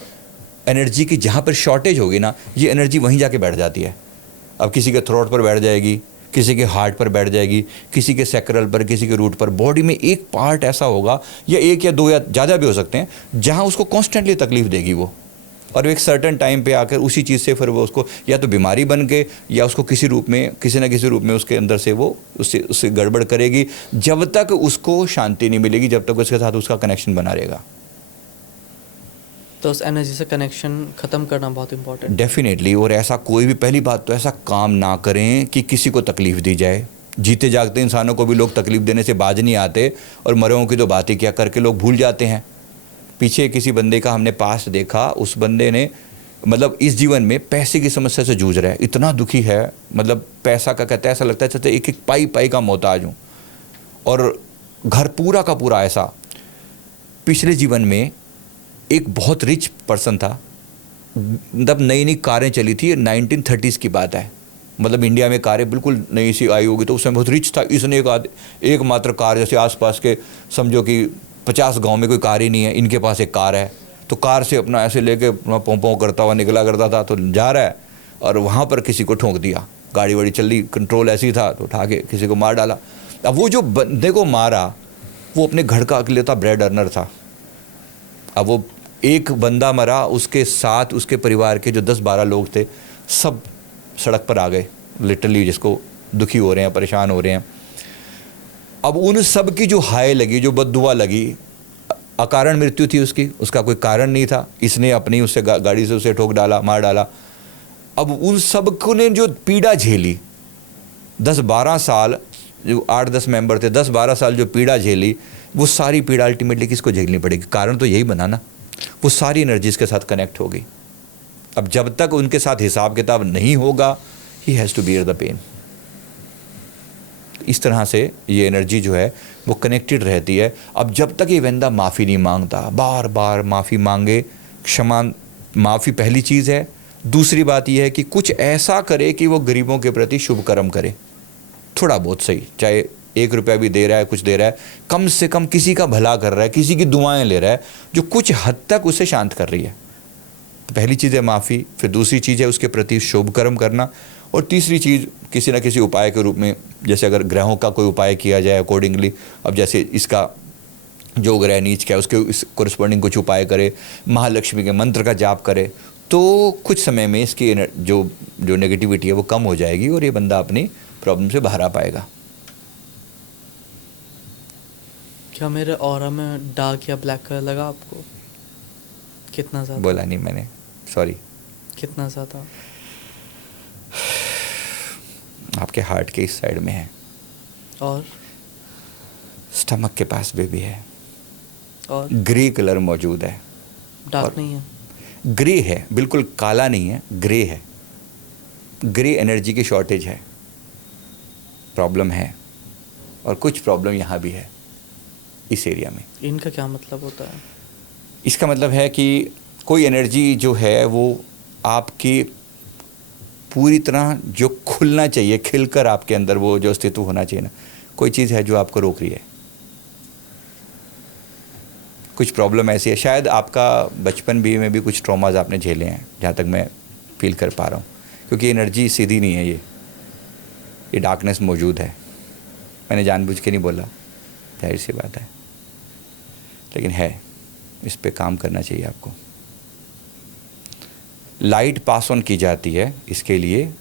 एनर्जी की, जहाँ पर शॉर्टेज होगी ना, ये एनर्जी वहीं जाके बैठ जाती है। अब किसी के थ्रोट पर बैठ जाएगी, किसी के हार्ट पर बैठ जाएगी, किसी के सैक्रल पर, किसी के रूट पर। बॉडी में एक पार्ट ऐसा होगा, या एक या दो या ज़्यादा भी हो सकते हैं, जहाँ उसको कॉन्स्टेंटली तकलीफ देगी वो, और एक सर्टन टाइम पे आकर उसी चीज़ से फिर वो उसको या तो बीमारी बन के, या उसको किसी रूप में, किसी न किसी रूप में उसके अंदर से वो उससे गड़बड़ करेगी, जब तक उसको शांति नहीं मिलेगी, जब तक उसके साथ उसका कनेक्शन बना रहेगा। तो उस एनर्जी से कनेक्शन ख़त्म करना बहुत इंपॉर्टेंट। डेफिनेटली। और ऐसा कोई भी, पहली बात तो ऐसा काम ना करें कि किसी को तकलीफ़ दी जाए। जीते जागते इंसानों को भी लोग तकलीफ़ देने से बाज नहीं आते, और मरों की तो बात ही क्या करके लोग भूल जाते हैं। पीछे किसी बंदे का हमने पास्ट देखा, उस बंदे ने मतलब इस जीवन में पैसे की समस्या से जूझ रहा है, इतना दुखी है, मतलब पैसा का कहता है, ऐसा लगता है जैसे एक एक पाई का मोहताज हूँ, और घर पूरा का पूरा ऐसा। पिछले जीवन में एक बहुत रिच पर्सन था, तब नई नई कारें चली थी, 1930s की बात है, मतलब इंडिया में कारें बिल्कुल नई सी आई होगी, तो उस समय बहुत रिच था। इसने एक मात्र कार, जैसे आसपास के समझो कि 50 गांव में कोई कार ही नहीं है, इनके पास एक कार है, तो कार से अपना ऐसे लेके पों करता हुआ निकला करता था, तो जा रहा है और वहाँ पर किसी को ठोंक दिया, गाड़ी वाड़ी चल रही, कंट्रोल ऐसी था, तो उठा के किसी को मार डाला। अब वो जो बंदे को मारा वो अपने घर का अकेले था, ब्रेड अर्नर था। अब वो एक बंदा मरा, उसके साथ उसके परिवार के जो 10-12 लोग थे सब सड़क पर आ गए, लिटरली, जिसको दुखी हो रहे हैं, परेशान हो रहे हैं। अब उन सब की जो हाय लगी, जो बद्दुआ लगी, अकारण मृत्यु थी उसकी, उसका कोई कारण नहीं था, इसने अपनी उससे गाड़ी से उसे ठोक डाला, मार डाला। अब उन सब को ने जो पीड़ा झेली, 10-12 साल, जो 8-10 मेंबर थे, 10-12 साल जो पीड़ा झेली, वो सारी पीड़ा अल्टीमेटली किसको झेलनी पड़ेगी? कारण तो यही बना ना, वो सारी एनर्जीज के साथ कनेक्ट हो गई। अब जब तक उनके साथ हिसाब किताब नहीं होगा, he has to bear the pain. इस तरह से ये एनर्जी जो है वो कनेक्टेड रहती है। अब जब तक ये बंदा माफ़ी नहीं मांगता, बार बार माफ़ी मांगे, क्षमा, माफ़ी पहली चीज़ है। दूसरी बात यह है कि कुछ ऐसा करे कि वो गरीबों के प्रति शुभ कर्म करे, थोड़ा बहुत सही, चाहे 1 रुपया भी दे रहा है, कुछ दे रहा है, कम से कम किसी का भला कर रहा है, किसी की दुआएं ले रहा है, जो कुछ हद तक उसे शांत कर रही है। तो पहली चीज़ है माफ़ी, फिर दूसरी चीज़ है उसके प्रति शुभ कर्म करना, और तीसरी चीज़ किसी न किसी उपाय के रूप में, जैसे अगर ग्रहों का कोई उपाय किया जाए अकॉर्डिंगली, अब जैसे इसका जो ग्रह नीच का है उसके कोरिस्पॉन्डिंग कुछ उपाय करे, महालक्ष्मी के मंत्र का जाप करे, तो कुछ समय में इसकी जो नेगेटिविटी है वो कम हो जाएगी और ये बंदा अपनी प्रॉब्लम से बाहर आ पाएगा। क्या मेरे ऑरा में डार्क या ब्लैक कलर लगा आपको? कितना ज़्यादा? बोला नहीं मैंने, सॉरी। कितना ज़्यादा? आपके हार्ट के इस साइड में है, और स्टमक के पास भी है, और ग्रे कलर मौजूद है। डार्क नहीं है? ग्रे है, बिल्कुल काला नहीं है, ग्रे है। ग्रे एनर्जी की शॉर्टेज है, प्रॉब्लम है, और कुछ प्रॉब्लम यहाँ भी है इस एरिया में। इनका क्या मतलब होता है? इसका मतलब है कि कोई एनर्जी जो है वो आपकी पूरी तरह जो खुलना चाहिए, खिलकर आपके अंदर वो जो अस्तित्व होना चाहिए ना, कोई चीज़ है जो आपको रोक रही है। कुछ प्रॉब्लम ऐसी है, शायद आपका बचपन भी में भी कुछ ट्रॉमाज आपने झेले हैं, जहाँ तक मैं फील कर पा रहा हूँ, क्योंकि एनर्जी सीधी नहीं है, ये डार्कनेस मौजूद है। मैंने जानबूझ के नहीं बोला, जाहिर सी बात है, लेकिन है, इस पे काम करना चाहिए आपको। लाइट पास ऑन की जाती है, इसके लिए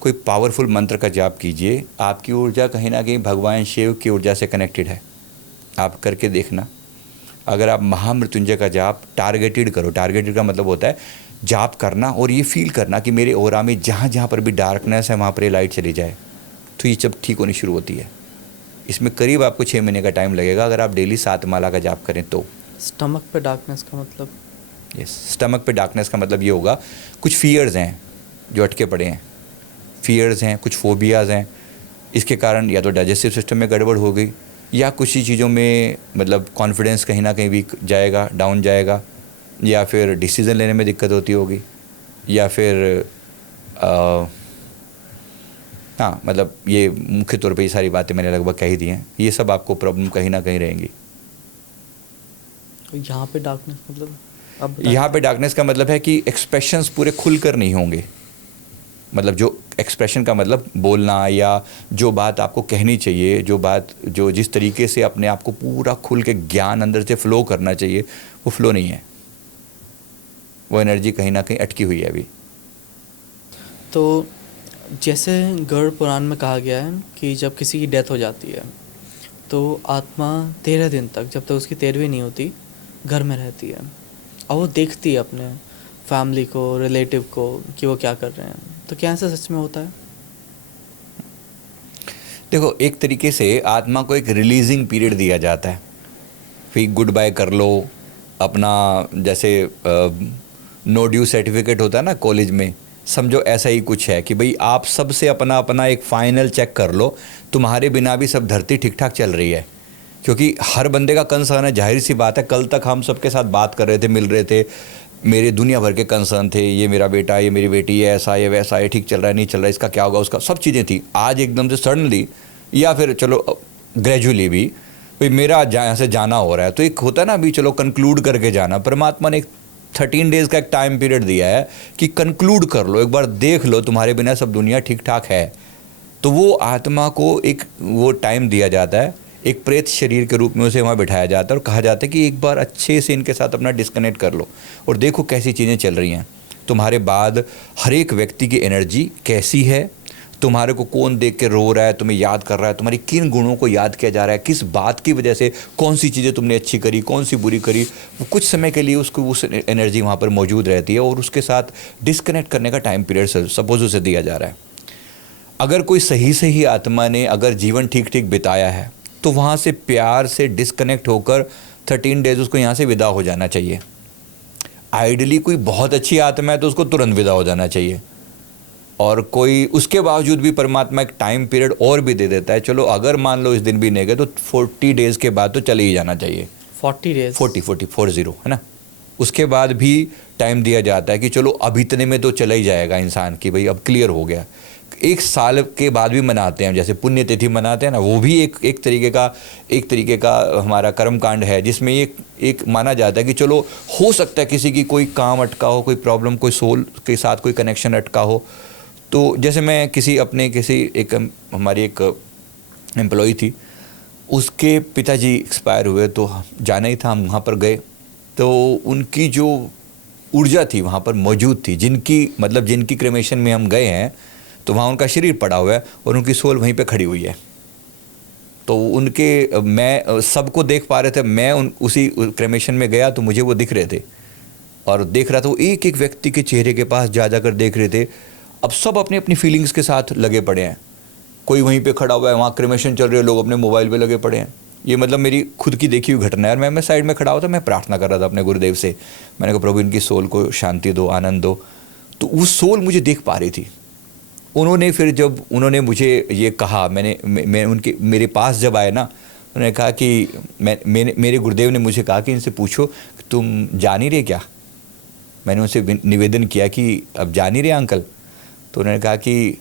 कोई पावरफुल मंत्र का जाप कीजिए। आपकी ऊर्जा कहीं ना कहीं भगवान शिव की ऊर्जा से कनेक्टेड है, आप करके देखना। अगर आप महामृत्युंजय का जाप टारगेटेड करो, टारगेटेड का मतलब होता है जाप करना और ये फील करना कि मेरे ऑरा में जहाँ जहाँ पर भी डार्कनेस है वहाँ पर ये लाइट चली जाए, तो ये जब ठीक होनी शुरू होती है। इसमें करीब आपको 6 महीने का टाइम लगेगा अगर आप डेली 7 माला का जाप करें तो। स्टमक पे डार्कनेस का मतलब? यस, स्टमक पे डार्कनेस का मतलब ये होगा कुछ फियर्स हैं जो अटके पड़े हैं, फियर्स हैं, कुछ फोबियाज़ हैं। इसके कारण या तो डाइजेस्टिव सिस्टम में गड़बड़ हो गई, या कुछ ही चीज़ों में मतलब कॉन्फिडेंस कहीं ना कहीं वीक जाएगा, डाउन जाएगा, या फिर डिसीज़न लेने में दिक्कत होती होगी, या फिर हाँ, मतलब ये मुख्य तौर पे ये सारी बातें मैंने लगभग कह ही दी हैं। ये सब आपको प्रॉब्लम कहीं ना कहीं रहेंगी। यहाँ पे डार्कनेस मतलब? अब यहाँ पे डार्कनेस का मतलब है कि एक्सप्रेशंस पूरे खुलकर नहीं होंगे। मतलब जो एक्सप्रेशन का मतलब बोलना, या जो बात आपको कहनी चाहिए, जो जिस तरीके से अपने आप को पूरा खुल के ज्ञान अंदर से फ्लो करना चाहिए, वो फ्लो नहीं है। वो एनर्जी कहीं ना कहीं अटकी हुई है अभी। तो जैसे गरुड़ पुराण में कहा गया है कि जब किसी की डेथ हो जाती है तो आत्मा 13 दिन तक, जब तक उसकी 13वीं नहीं होती, घर में रहती है और वो देखती है अपने फैमिली को, रिलेटिव को कि वो क्या कर रहे हैं। तो क्या ऐसा सच में होता है? देखो, एक तरीके से आत्मा को एक रिलीजिंग पीरियड दिया जाता है, फिर गुड बाय कर लो अपना। जैसे नो ड्यू सर्टिफिकेट होता है ना कॉलेज में, समझो ऐसा ही कुछ है कि भाई आप सबसे अपना अपना एक फ़ाइनल चेक कर लो, तुम्हारे बिना भी सब धरती ठीक ठाक चल रही है। क्योंकि हर बंदे का कंसर्न है, जाहिर सी बात है। कल तक हम सबके साथ बात कर रहे थे, मिल रहे थे, मेरे दुनिया भर के कंसर्न थे, ये मेरा बेटा, ये मेरी बेटी है, ऐसा है वैसा है, ठीक चल रहा है नहीं चल रहा है, इसका क्या होगा, उसका, सब चीज़ें थी। आज एकदम से सडनली, या फिर चलो ग्रेजुअली भी, भाई मेरा यहाँ से जाना हो रहा है, तो एक होता है ना अभी चलो कंक्लूड करके जाना। परमात्मा ने एक 13 डेज़ का एक टाइम पीरियड दिया है कि कंक्लूड कर लो, एक बार देख लो तुम्हारे बिना सब दुनिया ठीक ठाक है। तो वो आत्मा को एक वो टाइम दिया जाता है, एक प्रेत शरीर के रूप में उसे वहाँ बिठाया जाता है और कहा जाता है कि एक बार अच्छे से इनके साथ अपना डिस्कनेक्ट कर लो और देखो कैसी चीज़ें चल रही हैं। तुम्हारे बाद हर एक व्यक्ति की एनर्जी कैसी है, तुम्हारे को कौन देख के रो रहा है, तुम्हें याद कर रहा है, तुम्हारी किन गुणों को याद किया जा रहा है, किस बात की वजह से, कौन सी चीज़ें तुमने अच्छी करी, कौन सी बुरी करी, वो कुछ समय के लिए उसको उस एनर्जी वहाँ पर मौजूद रहती है और उसके साथ डिस्कनेक्ट करने का टाइम पीरियड सपोज उसे दिया जा रहा है। अगर कोई सही आत्मा ने अगर जीवन ठीक ठीक बिताया है तो वहाँ से प्यार से डिस्कनेक्ट होकर 13 डेज उसको यहाँ से विदा हो जाना चाहिए। आइडियली कोई बहुत अच्छी आत्मा है तो उसको तुरंत विदा हो जाना चाहिए, और कोई उसके बावजूद भी परमात्मा एक टाइम पीरियड और भी दे देता है। चलो अगर मान लो इस दिन भी नहीं गए तो 40 डेज़ के बाद तो चले ही जाना चाहिए। 40 डेज 40 है ना। उसके बाद भी टाइम दिया जाता है कि चलो अब इतने में तो चला ही जाएगा इंसान की, भाई अब क्लियर हो गया। 1 साल के बाद भी मनाते हैं, जैसे पुण्यतिथि मनाते हैं ना, वो भी एक तरीके का हमारा कर्म कांड है, जिसमें एक माना जाता है कि चलो हो सकता है किसी की कोई काम अटका हो, कोई प्रॉब्लम, कोई सोल के साथ कोई कनेक्शन अटका हो। तो जैसे मैं हमारी एक एम्प्लॉई थी, उसके पिताजी एक्सपायर हुए, तो जाना ही था, हम वहाँ पर गए। तो उनकी जो ऊर्जा थी वहाँ पर मौजूद थी, जिनकी क्रेमेशन में हम गए हैं, तो वहाँ उनका शरीर पड़ा हुआ है और उनकी सोल वहीं पे खड़ी हुई है। तो मैं सबको देख पा रहे थे, मैं उसी क्रेमेशन में गया तो मुझे वो दिख रहे थे, और देख रहा था वो एक एक व्यक्ति के चेहरे के पास जा कर देख रहे थे। अब सब अपनी अपनी फीलिंग्स के साथ लगे पड़े हैं, कोई वहीं पे खड़ा हुआ है, वहाँ क्रेमेशन चल रही है, लोग अपने मोबाइल पे लगे पड़े हैं। ये मतलब मेरी खुद की देखी हुई घटना है। और मैं साइड में खड़ा हुआ था, मैं प्रार्थना कर रहा था अपने गुरुदेव से। मैंने कहा प्रभु इनकी सोल को शांति दो, आनंद दो। तो वो सोल मुझे देख पा रही थी। उन्होंने फिर जब उन्होंने मुझे ये कहा, मैं मेरे पास जब आए ना, उन्होंने कहा कि मेरे गुरुदेव ने मुझे कहा कि इनसे पूछो कि तुम जा नहीं रहे क्या। मैंने उनसे निवेदन किया कि अब जा नहीं रहे अंकल। तो उन्होंने कहा कि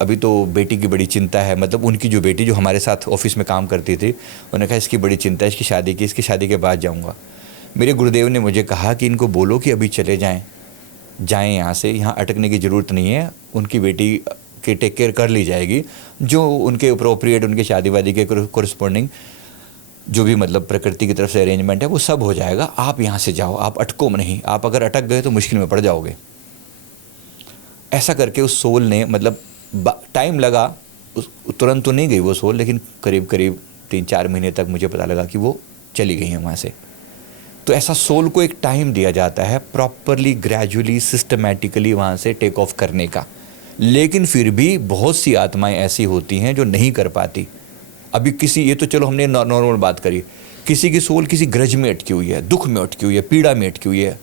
अभी तो बेटी की बड़ी चिंता है, मतलब उनकी जो बेटी जो हमारे साथ ऑफिस में काम करती थी, उन्होंने कहा इसकी बड़ी चिंता है, इसकी शादी के बाद जाऊंगा। मेरे गुरुदेव ने मुझे कहा कि इनको बोलो कि अभी चले जाएं यहाँ से, यहाँ अटकने की ज़रूरत नहीं है, उनकी बेटी की टेक केयर कर ली जाएगी, जो उनके अप्रोप्रिएट उनके शादी वादी के कोरिस्पोंडिंग जो भी मतलब प्रकृति की तरफ से अरेंजमेंट है वो सब हो जाएगा। आप यहाँ से जाओ, आप अटको नहीं, आप अगर अटक गए तो मुश्किल में पड़ जाओगे। ऐसा करके उस सोल ने, मतलब टाइम लगा, तुरंत तो नहीं गई वो सोल, लेकिन करीब 3-4 महीने तक मुझे पता लगा कि वो चली गई हैं वहाँ से। तो ऐसा सोल को एक टाइम दिया जाता है प्रॉपरली, ग्रेजुअली, सिस्टमैटिकली वहाँ से टेक ऑफ करने का। लेकिन फिर भी बहुत सी आत्माएं ऐसी होती हैं जो नहीं कर पाती। अभी ये तो चलो हमने नॉर्मल बात करी, किसी की सोल किसी ग्रज में अटकी हुई है, दुख में अटकी हुई है, पीड़ा में अटकी हुई है,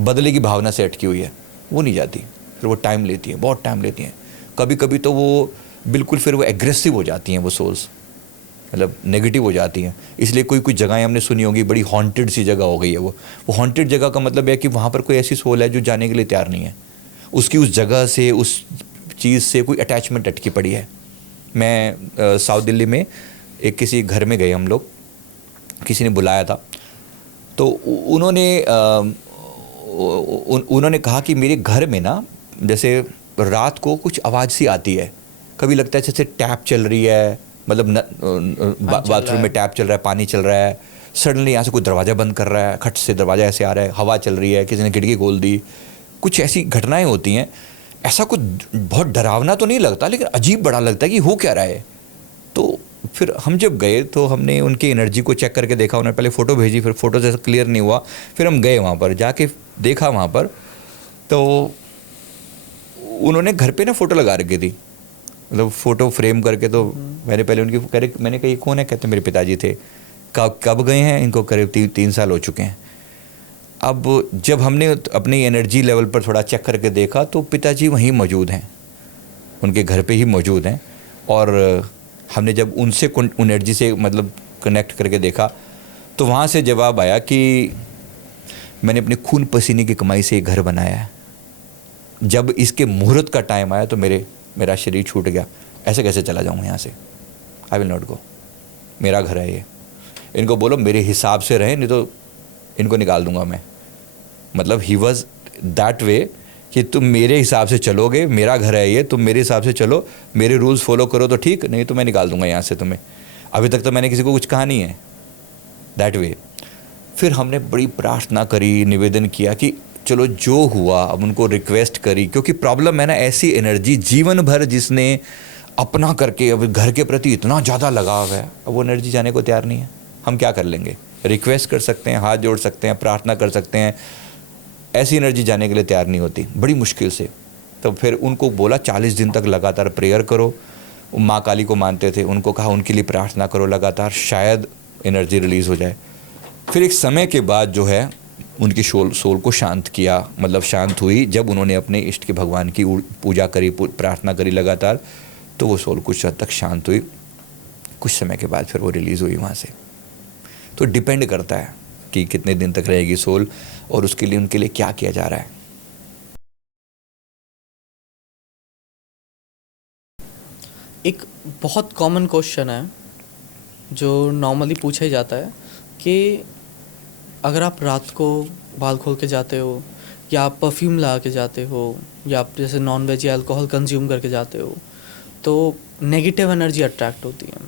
बदले की भावना से अटकी हुई है, वो नहीं जाती। फिर वो टाइम लेती है, बहुत टाइम लेती हैं। कभी कभी तो वो बिल्कुल फिर वो एग्रेसिव हो जाती हैं, वो सोल्स मतलब नेगेटिव हो जाती हैं। इसलिए कोई जगहें हमने सुनी होगी, बड़ी हॉन्टेड सी जगह हो गई है वो हॉन्टेड जगह का मतलब है कि वहाँ पर कोई ऐसी सोल है जो जाने के लिए तैयार नहीं है, उसकी उस जगह से, उस चीज़ से कोई अटैचमेंट अटकी पड़ी है। मैं साउथ दिल्ली में किसी घर में गए हम लोग, किसी ने बुलाया था, तो उन्होंने कहा कि मेरे घर में ना जैसे रात को कुछ आवाज़ सी आती है, कभी लगता है जैसे टैप चल रही है, मतलब बाथरूम में टैप चल रहा है, पानी चल रहा है, सडनली यहाँ से कोई दरवाज़ा बंद कर रहा है, खट से दरवाज़ा ऐसे आ रहा है, हवा चल रही है, किसी ने खिड़की खोल दी, कुछ ऐसी घटनाएं होती हैं। ऐसा कुछ बहुत डरावना तो नहीं लगता, लेकिन अजीब बड़ा लगता है कि हो क्या रहा है। तो फिर हम जब गए तो हमने उनकी एनर्जी को चेक करके देखा, उन्होंने पहले फ़ोटो भेजी, फिर फ़ोटो जैसा क्लियर नहीं हुआ, फिर हम गए वहाँ पर, जाके देखा वहाँ पर, तो उन्होंने घर पे ना फ़ोटो लगा रखी थी, मतलब फ़ोटो फ्रेम करके। तो मैंने पहले मैंने कहा ये कौन है, कहते मेरे पिताजी थे। कब गए हैं, इनको करीब 3 साल हो चुके हैं। अब जब हमने अपनी एनर्जी लेवल पर थोड़ा चेक करके देखा तो पिताजी वहीं मौजूद हैं, उनके घर पे ही मौजूद हैं। और हमने जब उनसे एनर्जी से मतलब कनेक्ट करके देखा तो वहाँ से जवाब आया कि मैंने अपने खून पसीने की कमाई से ये घर बनाया है, जब इसके मुहूर्त का टाइम आया तो मेरा शरीर छूट गया, ऐसे कैसे चला जाऊँ यहाँ से, आई विल नॉट गो, मेरा घर है ये, इनको बोलो मेरे हिसाब से रहें, नहीं तो इनको निकाल दूंगा मैं। मतलब ही वॉज दैट वे कि तुम मेरे हिसाब से चलोगे, मेरा घर है ये, तुम मेरे हिसाब से चलो, मेरे रूल्स फॉलो करो तो ठीक, नहीं तो मैं निकाल दूंगा यहाँ से तुम्हें। अभी तक तो मैंने किसी को कुछ कहा नहीं है, दैट वे। फिर हमने बड़ी प्रार्थना करी, निवेदन किया कि चलो जो हुआ, अब उनको रिक्वेस्ट करी, क्योंकि प्रॉब्लम है ना, ऐसी एनर्जी जीवन भर जिसने अपना करके अब घर के प्रति इतना ज़्यादा लगाव है, अब वो एनर्जी जाने को तैयार नहीं है। हम क्या कर लेंगे, रिक्वेस्ट कर सकते हैं, हाथ जोड़ सकते हैं, प्रार्थना कर सकते हैं, ऐसी एनर्जी जाने के लिए तैयार नहीं होती, बड़ी मुश्किल से। तो फिर उनको बोला 40 दिन तक लगातार प्रेयर करो, वो माँ काली को मानते थे, उनको कहा उनके लिए प्रार्थना करो लगातार, शायद एनर्जी रिलीज़ हो जाए। फिर एक समय के बाद जो है उनकी सोल को शांत किया, मतलब शांत हुई जब उन्होंने अपने इष्ट के भगवान की पूजा करी, प्रार्थना करी लगातार, तो वो सोल कुछ हद तक शांत हुई। कुछ समय के बाद फिर वो रिलीज़ हुई वहाँ से। तो डिपेंड करता है कि कितने दिन तक रहेगी सोल और उसके लिए उनके लिए क्या किया जा रहा है। एक बहुत कॉमन क्वेश्चन है जो नॉर्मली पूछा ही जाता है कि अगर आप रात को बाल खोल के जाते हो, या आप परफ्यूम लगा के जाते हो, या आप जैसे नॉन वेज या अल्कोहल कंज्यूम करके जाते हो, तो नेगेटिव एनर्जी अट्रैक्ट होती है।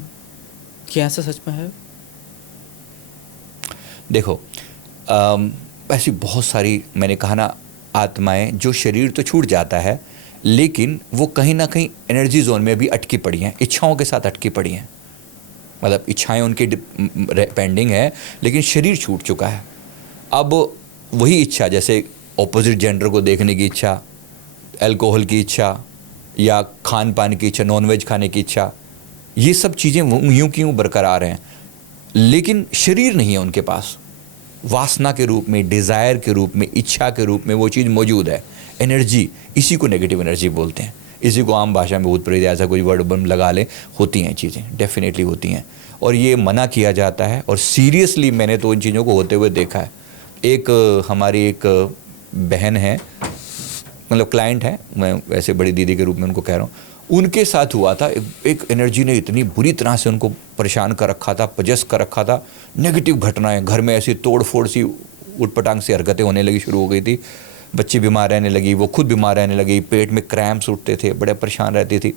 क्या ऐसा सच में है? देखो ऐसी बहुत सारी, मैंने कहा ना, आत्माएं जो शरीर तो छूट जाता है लेकिन वो कहीं ना कहीं एनर्जी जोन में भी अटकी पड़ी हैं, इच्छाओं के साथ अटकी पड़ी हैं। मतलब इच्छाएं उनकी पेंडिंग है लेकिन शरीर छूट चुका है। अब वही इच्छा, जैसे ऑपोजिट जेंडर को देखने की इच्छा, अल्कोहल की इच्छा, या खान पान की इच्छा, नॉनवेज खाने की इच्छा, ये सब चीज़ें यूं की यूं बरकरार हैं, लेकिन शरीर नहीं है उनके पास। वासना के रूप में, डिज़ायर के रूप में, इच्छा के रूप में वो चीज़ मौजूद है, एनर्जी। इसी को नेगेटिव एनर्जी बोलते हैं। इसी को आम भाषा में भूत प्रेत, ऐसा कोई वर्ड बम लगा ले, होती हैं चीज़ें, डेफिनेटली होती हैं, और ये मना किया जाता है। और सीरियसली मैंने तो इन चीज़ों को होते हुए देखा है। हमारी एक बहन है, मतलब क्लाइंट है, मैं वैसे बड़ी दीदी के रूप में उनको कह रहा हूँ, उनके साथ हुआ था। एक एनर्जी ने इतनी बुरी तरह से उनको परेशान कर रखा था, पजस कर रखा था। नेगेटिव घटनाएं, घर में ऐसी तोड़ फोड़ सी, उटपटांग सी हरकतें होने लगी, शुरू हो गई थी। बच्ची बीमार रहने लगी, वो खुद बीमार रहने लगी, पेट में क्रैम्प्स उठते थे, बड़े परेशान रहती थी,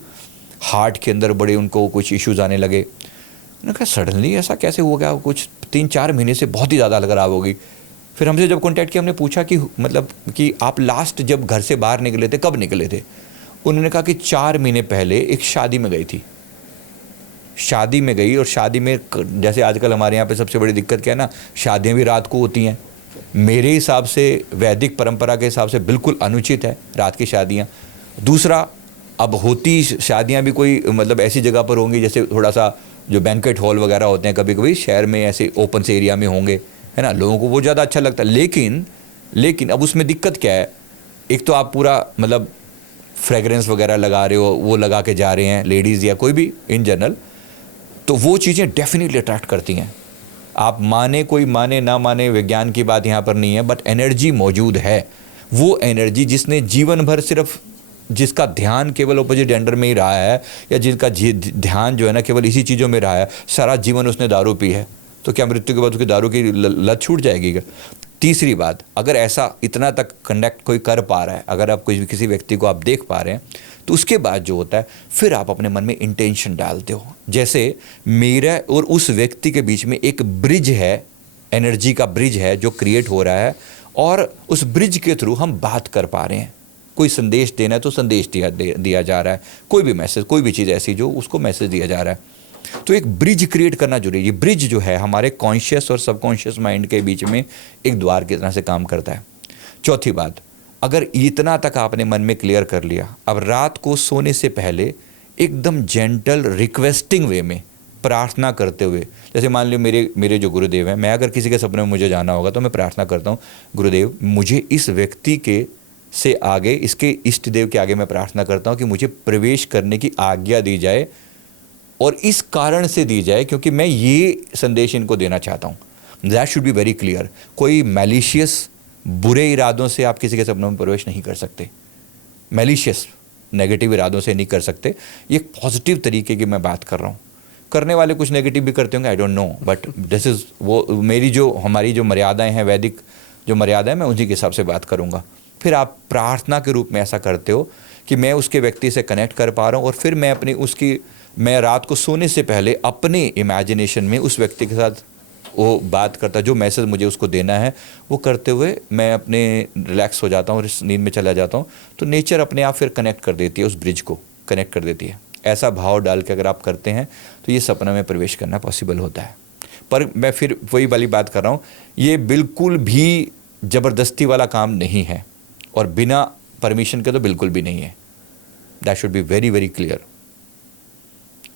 हार्ट के अंदर बड़े उनको कुछ इश्यूज आने लगे। उन्होंने कहा सडनली ऐसा कैसे हो गया? कुछ 3-4 महीने से बहुत ही ज़्यादा खराब हो गई। फिर हमसे जब कॉन्टैक्ट किया, हमने पूछा कि मतलब कि आप लास्ट जब घर से बाहर निकले थे कब निकले थे? उन्होंने कहा कि 4 महीने पहले एक शादी में गई थी। शादी में गई, और शादी में जैसे आजकल हमारे यहाँ पे सबसे बड़ी दिक्कत क्या है ना, शादियाँ भी रात को होती हैं। मेरे हिसाब से, वैदिक परंपरा के हिसाब से बिल्कुल अनुचित है रात की शादियाँ। दूसरा, अब होती शादियाँ भी कोई मतलब ऐसी जगह पर होंगी जैसे थोड़ा सा जो बैंक्वेट हॉल वगैरह होते हैं, कभी कभी शहर में ऐसे ओपन से एरिया में होंगे, है ना, लोगों को वो ज़्यादा अच्छा लगता है। लेकिन अब उसमें दिक्कत क्या है? एक तो आप पूरा मतलब फ्रेगरेंस वगैरह लगा रहे हो, वो लगा के जा रहे हैं, लेडीज़ या कोई भी इन जनरल, तो वो चीज़ें डेफिनेटली अट्रैक्ट करती हैं। आप माने, कोई माने ना माने, विज्ञान की बात यहाँ पर नहीं है, बट एनर्जी मौजूद है। वो एनर्जी जिसने जीवन भर सिर्फ, जिसका ध्यान केवल अपोजिट जेंडर में ही रहा है, या जिनका ध्यान जो है ना केवल इसी चीज़ों में रहा है, सारा जीवन उसने दारू पी है, तो क्या मृत्यु के बाद उसकी दारू की लत छूट जाएगी क्या? तीसरी बात, अगर ऐसा इतना तक कनेक्ट कोई कर पा रहा है, अगर आप किसी व्यक्ति को आप देख पा रहे हैं, तो उसके बाद जो होता है, फिर आप अपने मन में इंटेंशन डालते हो। जैसे मेरा और उस व्यक्ति के बीच में एक ब्रिज है, एनर्जी का ब्रिज है जो क्रिएट हो रहा है, और उस ब्रिज के थ्रू हम बात कर पा रहे हैं। कोई संदेश देना है तो संदेश दिया जा रहा है, कोई भी मैसेज, कोई भी चीज़ ऐसी जो उसको मैसेज दिया जा रहा है। तो एक ब्रिज क्रिएट करना जरूरी है। ये ब्रिज जो है हमारे कॉन्शियस और सबकॉन्शियस माइंड के बीच में एक द्वार की तरह से काम करता है। चौथी बात, अगर इतना तक आपने मन में क्लियर कर लिया, अब रात को सोने से पहले एकदम जेंटल रिक्वेस्टिंग वे में प्रार्थना करते हुए, जैसे मान लो मेरे जो गुरुदेव हैं, मैं अगर किसी के सपने में मुझे जाना होगा तो मैं प्रार्थना करता हूँ, गुरुदेव मुझे इस व्यक्ति के से आगे, इसके इष्ट देव के आगे मैं प्रार्थना करता हूँ कि मुझे प्रवेश करने की आज्ञा दी जाए, और इस कारण से दी जाए क्योंकि मैं ये संदेश इनको देना चाहता हूँ। That should be very clear. कोई मैलिशियस बुरे इरादों से आप किसी के सपनों में प्रवेश नहीं कर सकते, मैलिशियस नेगेटिव इरादों से नहीं कर सकते। ये पॉजिटिव तरीके की मैं बात कर रहा हूँ। करने वाले कुछ नेगेटिव भी करते होंगे, I don't know, but this is वो हमारी जो मर्यादाएं हैं, वैदिक जो मर्यादाएं, मैं उसी के हिसाब से बात करूँगा। फिर आप प्रार्थना के रूप में ऐसा करते हो कि मैं उसके व्यक्ति से कनेक्ट कर पा रहा हूँ, और फिर मैं रात को सोने से पहले अपने इमेजिनेशन में उस व्यक्ति के साथ वो बात करता, जो मैसेज मुझे उसको देना है वो करते हुए मैं अपने रिलैक्स हो जाता हूँ और नींद में चला जाता हूँ। तो नेचर अपने आप फिर कनेक्ट कर देती है, उस ब्रिज को कनेक्ट कर देती है। ऐसा भाव डाल के अगर आप करते हैं तो ये सपना में प्रवेश करना पॉसिबल होता है। पर मैं फिर वही वाली बात कर रहा हूँ, ये बिल्कुल भी ज़बरदस्ती वाला काम नहीं है, और बिना परमिशन के तो बिल्कुल भी नहीं है। That should be very very clear.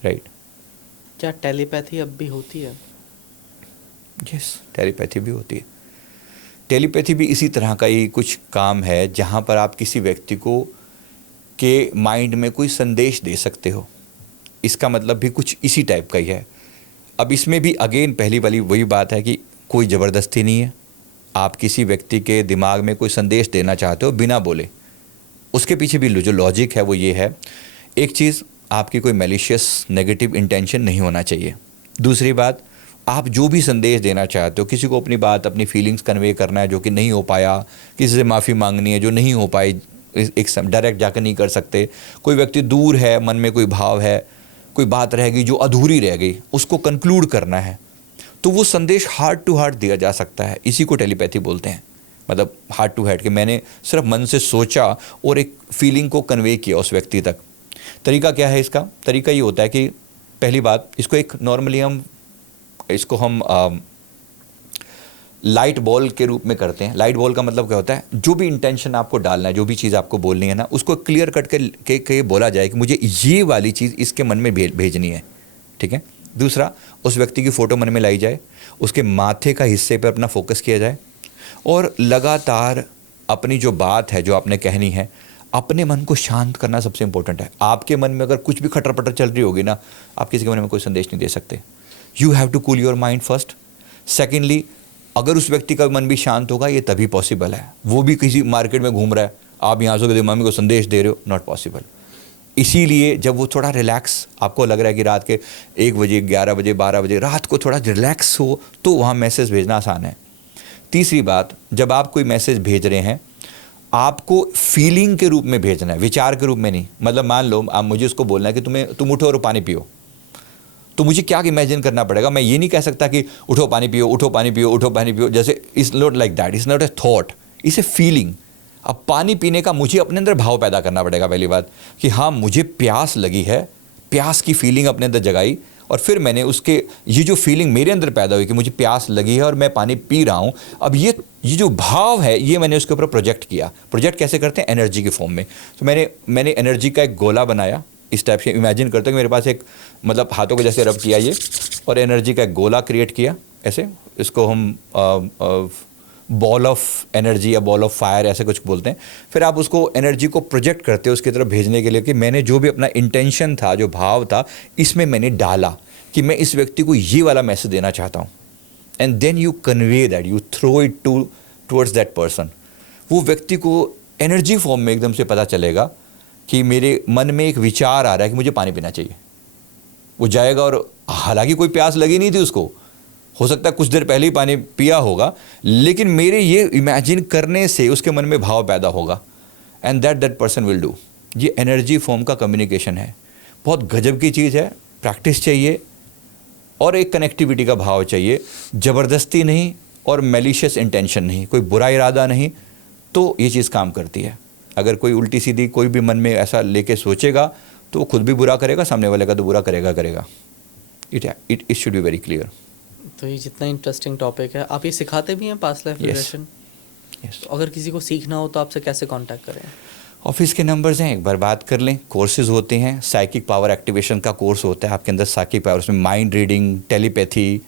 Right? क्या टेलीपैथी अब भी होती है? यस, टेलीपैथी भी होती है। टेलीपैथी भी इसी तरह का ही कुछ काम है जहाँ पर आप किसी व्यक्ति को के माइंड में कोई संदेश दे सकते हो। इसका मतलब भी कुछ इसी टाइप का ही है। अब इसमें भी अगेन पहली वाली वही बात है कि कोई ज़बरदस्ती नहीं है। आप किसी व्यक्ति के दिमाग में कोई संदेश देना चाहते हो बिना बोले, उसके पीछे भी जो लॉजिक है वो ये है, एक चीज़, आपकी कोई मैलिशियस नेगेटिव इंटेंशन नहीं होना चाहिए। दूसरी बात, आप जो भी संदेश देना चाहते हो, किसी को अपनी बात, अपनी फीलिंग्स कन्वे करना है जो कि नहीं हो पाया, किसी से माफ़ी मांगनी है जो नहीं हो पाई, एक डायरेक्ट जाकर नहीं कर सकते, कोई व्यक्ति दूर है, मन में कोई भाव है, कोई बात रह गई जो अधूरी रह गई, उसको कंक्लूड करना है, तो वो संदेश हार्ट टू हार्ट दिया जा सकता है। इसी को टेलीपैथी बोलते हैं। मतलब हार्ट टू हार्ट, कि मैंने सिर्फ मन से सोचा और एक फीलिंग को कन्वे किया उस व्यक्ति तक। तरीका क्या है इसका? तरीका ये होता है कि पहली बात, इसको एक नॉर्मली हम लाइट बॉल के रूप में करते हैं। लाइट बॉल का मतलब क्या होता है? जो भी इंटेंशन आपको डालना है, जो भी चीज़ आपको बोलनी है ना, उसको क्लियर कट के बोला जाए कि मुझे ये वाली चीज़ इसके मन में भेजनी है, ठीक है? दूसरा, उस व्यक्ति की फ़ोटो मन में लाई जाए, उसके माथे का हिस्से पर अपना फोकस किया जाए और लगातार अपनी जो बात है, जो आपने कहनी है, अपने मन को शांत करना सबसे इंपॉर्टेंट है। आपके मन में अगर कुछ भी खटर पटर चल रही होगी ना, आप किसी के मन में कोई संदेश नहीं दे सकते। You have to cool your mind first. Secondly, अगर उस व्यक्ति का मन भी शांत होगा, ये तभी पॉसिबल है। वो भी किसी मार्केट में घूम रहा है, आप यहाँ से दिमाग में को संदेश दे रहे हो, नॉट पॉसिबल। इसीलिए जब वो थोड़ा रिलैक्स, आपको लग रहा है कि रात के 1 बजे, 11 बजे, 12 बजे, रात को थोड़ा रिलैक्स हो, तो वहाँ मैसेज भेजना आसान है। तीसरी बात, जब आप कोई मैसेज भेज रहे हैं, आपको फीलिंग के रूप में भेजना है, विचार के रूप में नहीं। मतलब मान लो आप मुझे उसको बोलना है कि तुम उठो और पानी पियो, तो मुझे क्या इमेजिन करना पड़ेगा? मैं ये नहीं कह सकता कि उठो पानी पियो, उठो पानी पियो, उठो पानी पियो, जैसे it's not like that, it's not a thought, it's a feeling. अब पानी पीने का मुझे अपने अंदर भाव पैदा करना पड़ेगा पहली बात, कि हाँ मुझे प्यास लगी है, प्यास की फीलिंग अपने अंदर जगाई, और फिर मैंने उसके ये जो फीलिंग मेरे अंदर पैदा हुई कि मुझे प्यास लगी है और मैं पानी पी रहा हूँ, अब ये जो भाव है ये मैंने उसके ऊपर प्रोजेक्ट किया। प्रोजेक्ट कैसे करते हैं? एनर्जी के फॉर्म में। तो मैंने एनर्जी का एक गोला बनाया, इस टाइप से इमेजिन करते हो कि मेरे पास एक, मतलब हाथों को जैसे रब किया ये, और एनर्जी का एक गोला क्रिएट किया ऐसे, इसको हम बॉल ऑफ एनर्जी या बॉल ऑफ फायर ऐसे कुछ बोलते हैं। फिर आप उसको एनर्जी को प्रोजेक्ट करते हो उसकी तरफ भेजने के लिए, कि मैंने जो भी अपना इंटेंशन था, जो भाव था, इसमें मैंने डाला कि मैं इस व्यक्ति को ये वाला मैसेज देना चाहता हूँ। And then you convey that, you throw it towards that person. वो व्यक्ति को एनर्जी फॉर्म में एकदम से पता चलेगा कि मेरे मन में एक विचार आ रहा है कि मुझे पानी पीना चाहिए। वो जाएगा, और हालांकि कोई प्यास लगी नहीं थी उसको, हो सकता है कुछ देर पहले ही पानी पिया होगा, लेकिन मेरे ये इमेजिन करने से उसके मन में भाव पैदा होगा, and that person will do. ये एनर्जी फॉर्म का कम्युनिकेशन है, बहुत गजब की चीज़ है। प्रैक्टिस चाहिए और एक कनेक्टिविटी का भाव चाहिए, ज़बरदस्ती नहीं और मैलिशियस इंटेंशन नहीं, कोई बुरा इरादा नहीं, तो ये चीज़ काम करती है। अगर कोई उल्टी सीधी कोई भी मन में ऐसा लेके सोचेगा तो वो खुद भी बुरा करेगा, सामने वाले का तो बुरा करेगा। It should be very clear. तो ये जितना इंटरेस्टिंग टॉपिक है, आप ये सिखाते भी हैं पास्ट लाइफ रिग्रेशन? यस। तो अगर किसी को सीखना हो तो आपसे कैसे कांटेक्ट करें? ऑफिस के नंबर्स हैं, एक बार बात कर लें। कोर्सेज होते हैं, साइकिक पावर एक्टिवेशन का कोर्स होता है, आपके अंदर साइकिक पावर, उसमें mind reading, telepathy,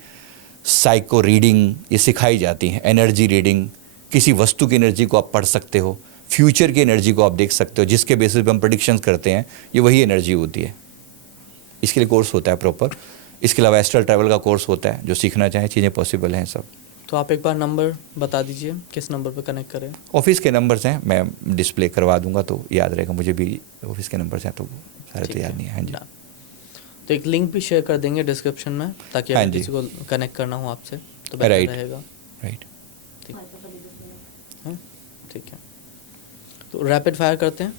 psycho reading ये सिखाई जाती हैं। एनर्जी रीडिंग, किसी वस्तु की एनर्जी को आप पढ़ सकते हो, फ्यूचर की एनर्जी को आप देख सकते हो, जिसके बेसिस पे हम प्रेडिक्शंस करते हैं, ये वही एनर्जी होती है। इसके लिए कोर्स होता है प्रॉपर। इसके अलावा एस्ट्रल ट्रैवल का कोर्स होता है, जो सीखना चाहें चीज़ें पॉसिबल हैं सब। तो आप एक बार नंबर बता दीजिए, किस नंबर पर कनेक्ट करें? ऑफिस के नंबर्स हैं, मैं डिस्प्ले करवा दूंगा तो याद रहेगा, मुझे भी ऑफिस के नंबर्स हैं तो सारे तो याद नहीं है। हाँ जी। तो एक लिंक भी शेयर कर देंगे डिस्क्रिप्शन में, ताकि अगर किसी को कनेक्ट करना हो आपसे तो बेहतर रहेगा। राइट, ठीक है। तो रैपिड फायर करते हैं।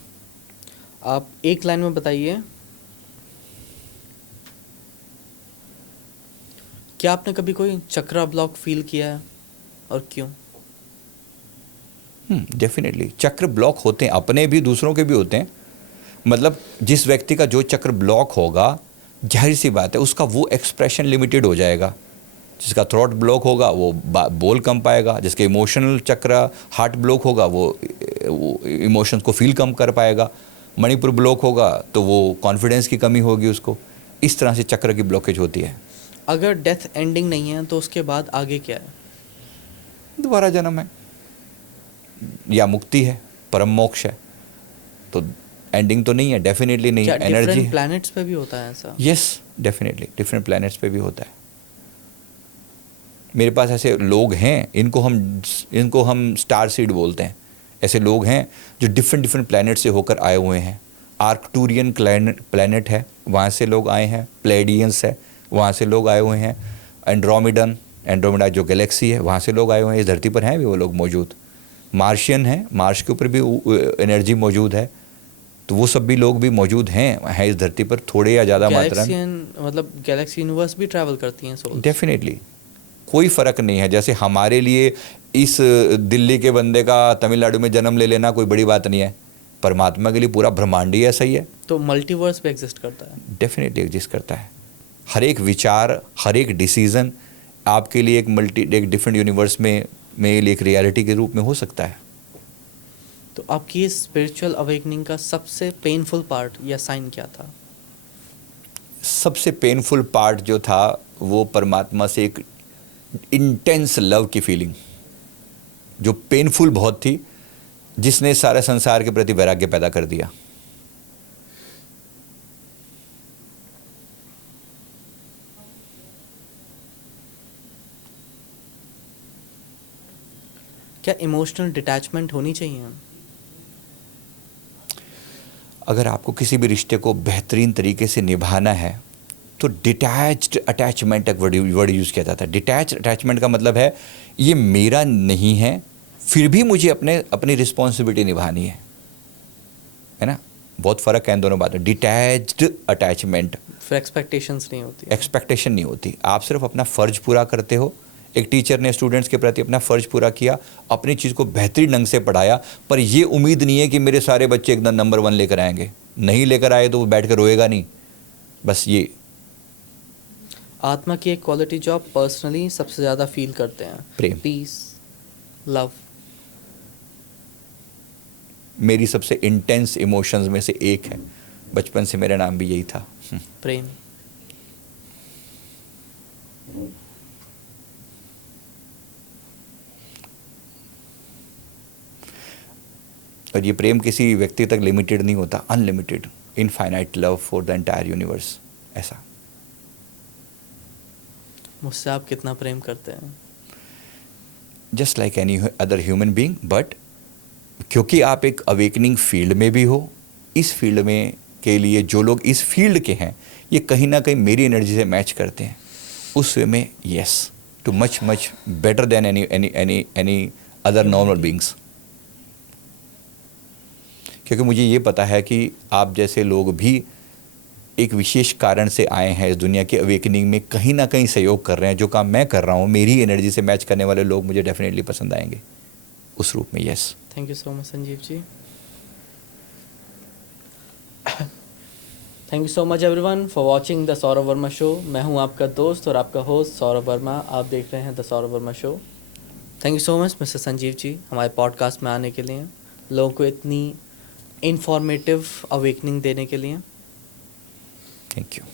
आप एक लाइन में बताइए, क्या आपने कभी कोई चक्रा ब्लॉक फील किया है और क्यों? डेफिनेटली चक्र ब्लॉक होते हैं, अपने भी दूसरों के भी होते हैं। मतलब जिस व्यक्ति का जो चक्र ब्लॉक होगा, जाहिर सी बात है उसका वो एक्सप्रेशन लिमिटेड हो जाएगा। जिसका थ्रोट ब्लॉक होगा वो बोल कम पाएगा, जिसके इमोशनल चक्र हार्ट ब्लॉक होगा वो इमोशंस को फील कम कर पाएगा, मणिपुर ब्लॉक होगा तो वो कॉन्फिडेंस की कमी होगी उसको। इस तरह से चक्र की ब्लॉकेज होती है। अगर डेथ एंडिंग नहीं है तो उसके बाद आगे क्या है? दोबारा जन्म है या मुक्ति है, परम मोक्ष है। तो एंडिंग तो नहीं है, डेफिनेटली नहीं क्या है, एनर्जी डिफरेंट है। प्लैनेट्स पे भी होता है ऐसा? यस, डेफिनेटली डिफरेंट प्लैनेट्स पे भी होता है। मेरे पास ऐसे लोग हैं, इनको हम स्टार सीड बोलते हैं। ऐसे लोग हैं जो डिफरेंट डिफरेंट प्लैनेट से होकर आए हुए हैं। आर्कटूरियन प्लैनेट है, वहाँ से लोग आए हैं। प्लेडियंस है, वहाँ से लोग आए हुए हैं। एंड्रोमेडा जो गैलेक्सी है, वहाँ से लोग आए हुए हैं। इस धरती पर हैं भी वो लोग मौजूद। मार्शियन है, मार्स के ऊपर भी एनर्जी मौजूद है। तो वो सब भी लोग भी मौजूद हैं इस धरती पर, थोड़े या ज़्यादा मात्रा में। मतलब गैलेक्सी यूनिवर्स भी ट्रैवल करती हैं सोल्स? डेफिनेटली, कोई फ़र्क नहीं है। जैसे हमारे लिए इस दिल्ली के बंदे का तमिलनाडु में जन्म ले लेना कोई बड़ी बात नहीं है, परमात्मा के लिए पूरा ब्रह्मांड ही ऐसा ही है। तो मल्टीवर्स भी एग्जिस्ट करता है? डेफिनेटली एग्जिस्ट करता है। हर एक विचार, हर एक डिसीज़न आपके लिए एक डिफरेंट यूनिवर्स में एक रियलिटी के रूप में हो सकता है। तो आपकी इस स्पिरिचुअल अवेकनिंग का सबसे पेनफुल पार्ट या साइन क्या था? सबसे पेनफुल पार्ट जो था वो परमात्मा से एक इंटेंस लव की फीलिंग, जो पेनफुल बहुत थी, जिसने सारे संसार के प्रति वैराग्य पैदा कर दिया। क्या इमोशनल डिटैचमेंट होनी चाहिए? अगर आपको किसी भी रिश्ते को बेहतरीन तरीके से निभाना है तो डिटैच्ड अटैचमेंट एक वर्ड यूज़ किया जाता है। डिटैच्ड अटैचमेंट का मतलब है ये मेरा नहीं है, फिर भी मुझे अपनी रिस्पॉन्सिबिलिटी निभानी है ना। बहुत फ़र्क है इन दोनों बातों। डिटैच्ड अटैचमेंट, फिर एक्सपेक्टेशंस नहीं होती? एक्सपेक्टेशन नहीं होती। आप सिर्फ अपना फ़र्ज पूरा करते हो। एक टीचर ने स्टूडेंट्स के प्रति अपना फ़र्ज पूरा किया, अपनी चीज़ को बेहतरीन ढंग से पढ़ाया, पर ये उम्मीद नहीं है कि मेरे सारे बच्चे एकदम नंबर 1 लेकर आएंगे। नहीं लेकर आए तो वो बैठ कर रोएगा नहीं। बस ये आत्मा की एक क्वालिटी जो आप पर्सनली सबसे ज़्यादा फील करते हैं? प्रेम, पीस, लव। मेरी सबसे इंटेंस इमोशंस में से एक है। बचपन से मेरा नाम भी यही था, प्रेम। और ये प्रेम किसी व्यक्ति तक लिमिटेड नहीं होता, unlimited, infinite love for the entire universe. ऐसा। मुझसे आप कितना प्रेम करते हैं? Just like any other human being, but क्योंकि आप एक अवेकनिंग फील्ड में भी हो, इस फील्ड में के लिए जो लोग इस फील्ड के हैं ये कहीं ना कहीं मेरी एनर्जी से मैच करते हैं। उस वे में yes, too much better than any other normal beings. क्योंकि मुझे ये पता है कि आप जैसे लोग भी एक विशेष कारण से आए हैं इस दुनिया की अवेकनिंग में, कहीं ना कहीं सहयोग कर रहे हैं। जो काम मैं कर रहा हूँ, मेरी एनर्जी से मैच करने वाले लोग मुझे डेफिनेटली पसंद आएंगे उस रूप में। Yes, thank you so much Sanjeev ji. Thank you so much everyone for watching the Saurabh Verma show. मैं हूं आपका दोस्त और आपका होस्ट सौरभ वर्मा। आप देख रहे हैं the Saurabh Verma show. Thank you so much mister Sanjeev ji हमारे पॉडकास्ट में आने के लिए, लोगों को इतनी इंफॉर्मेटिव अवेकनिंग देने के लिए। Thank you.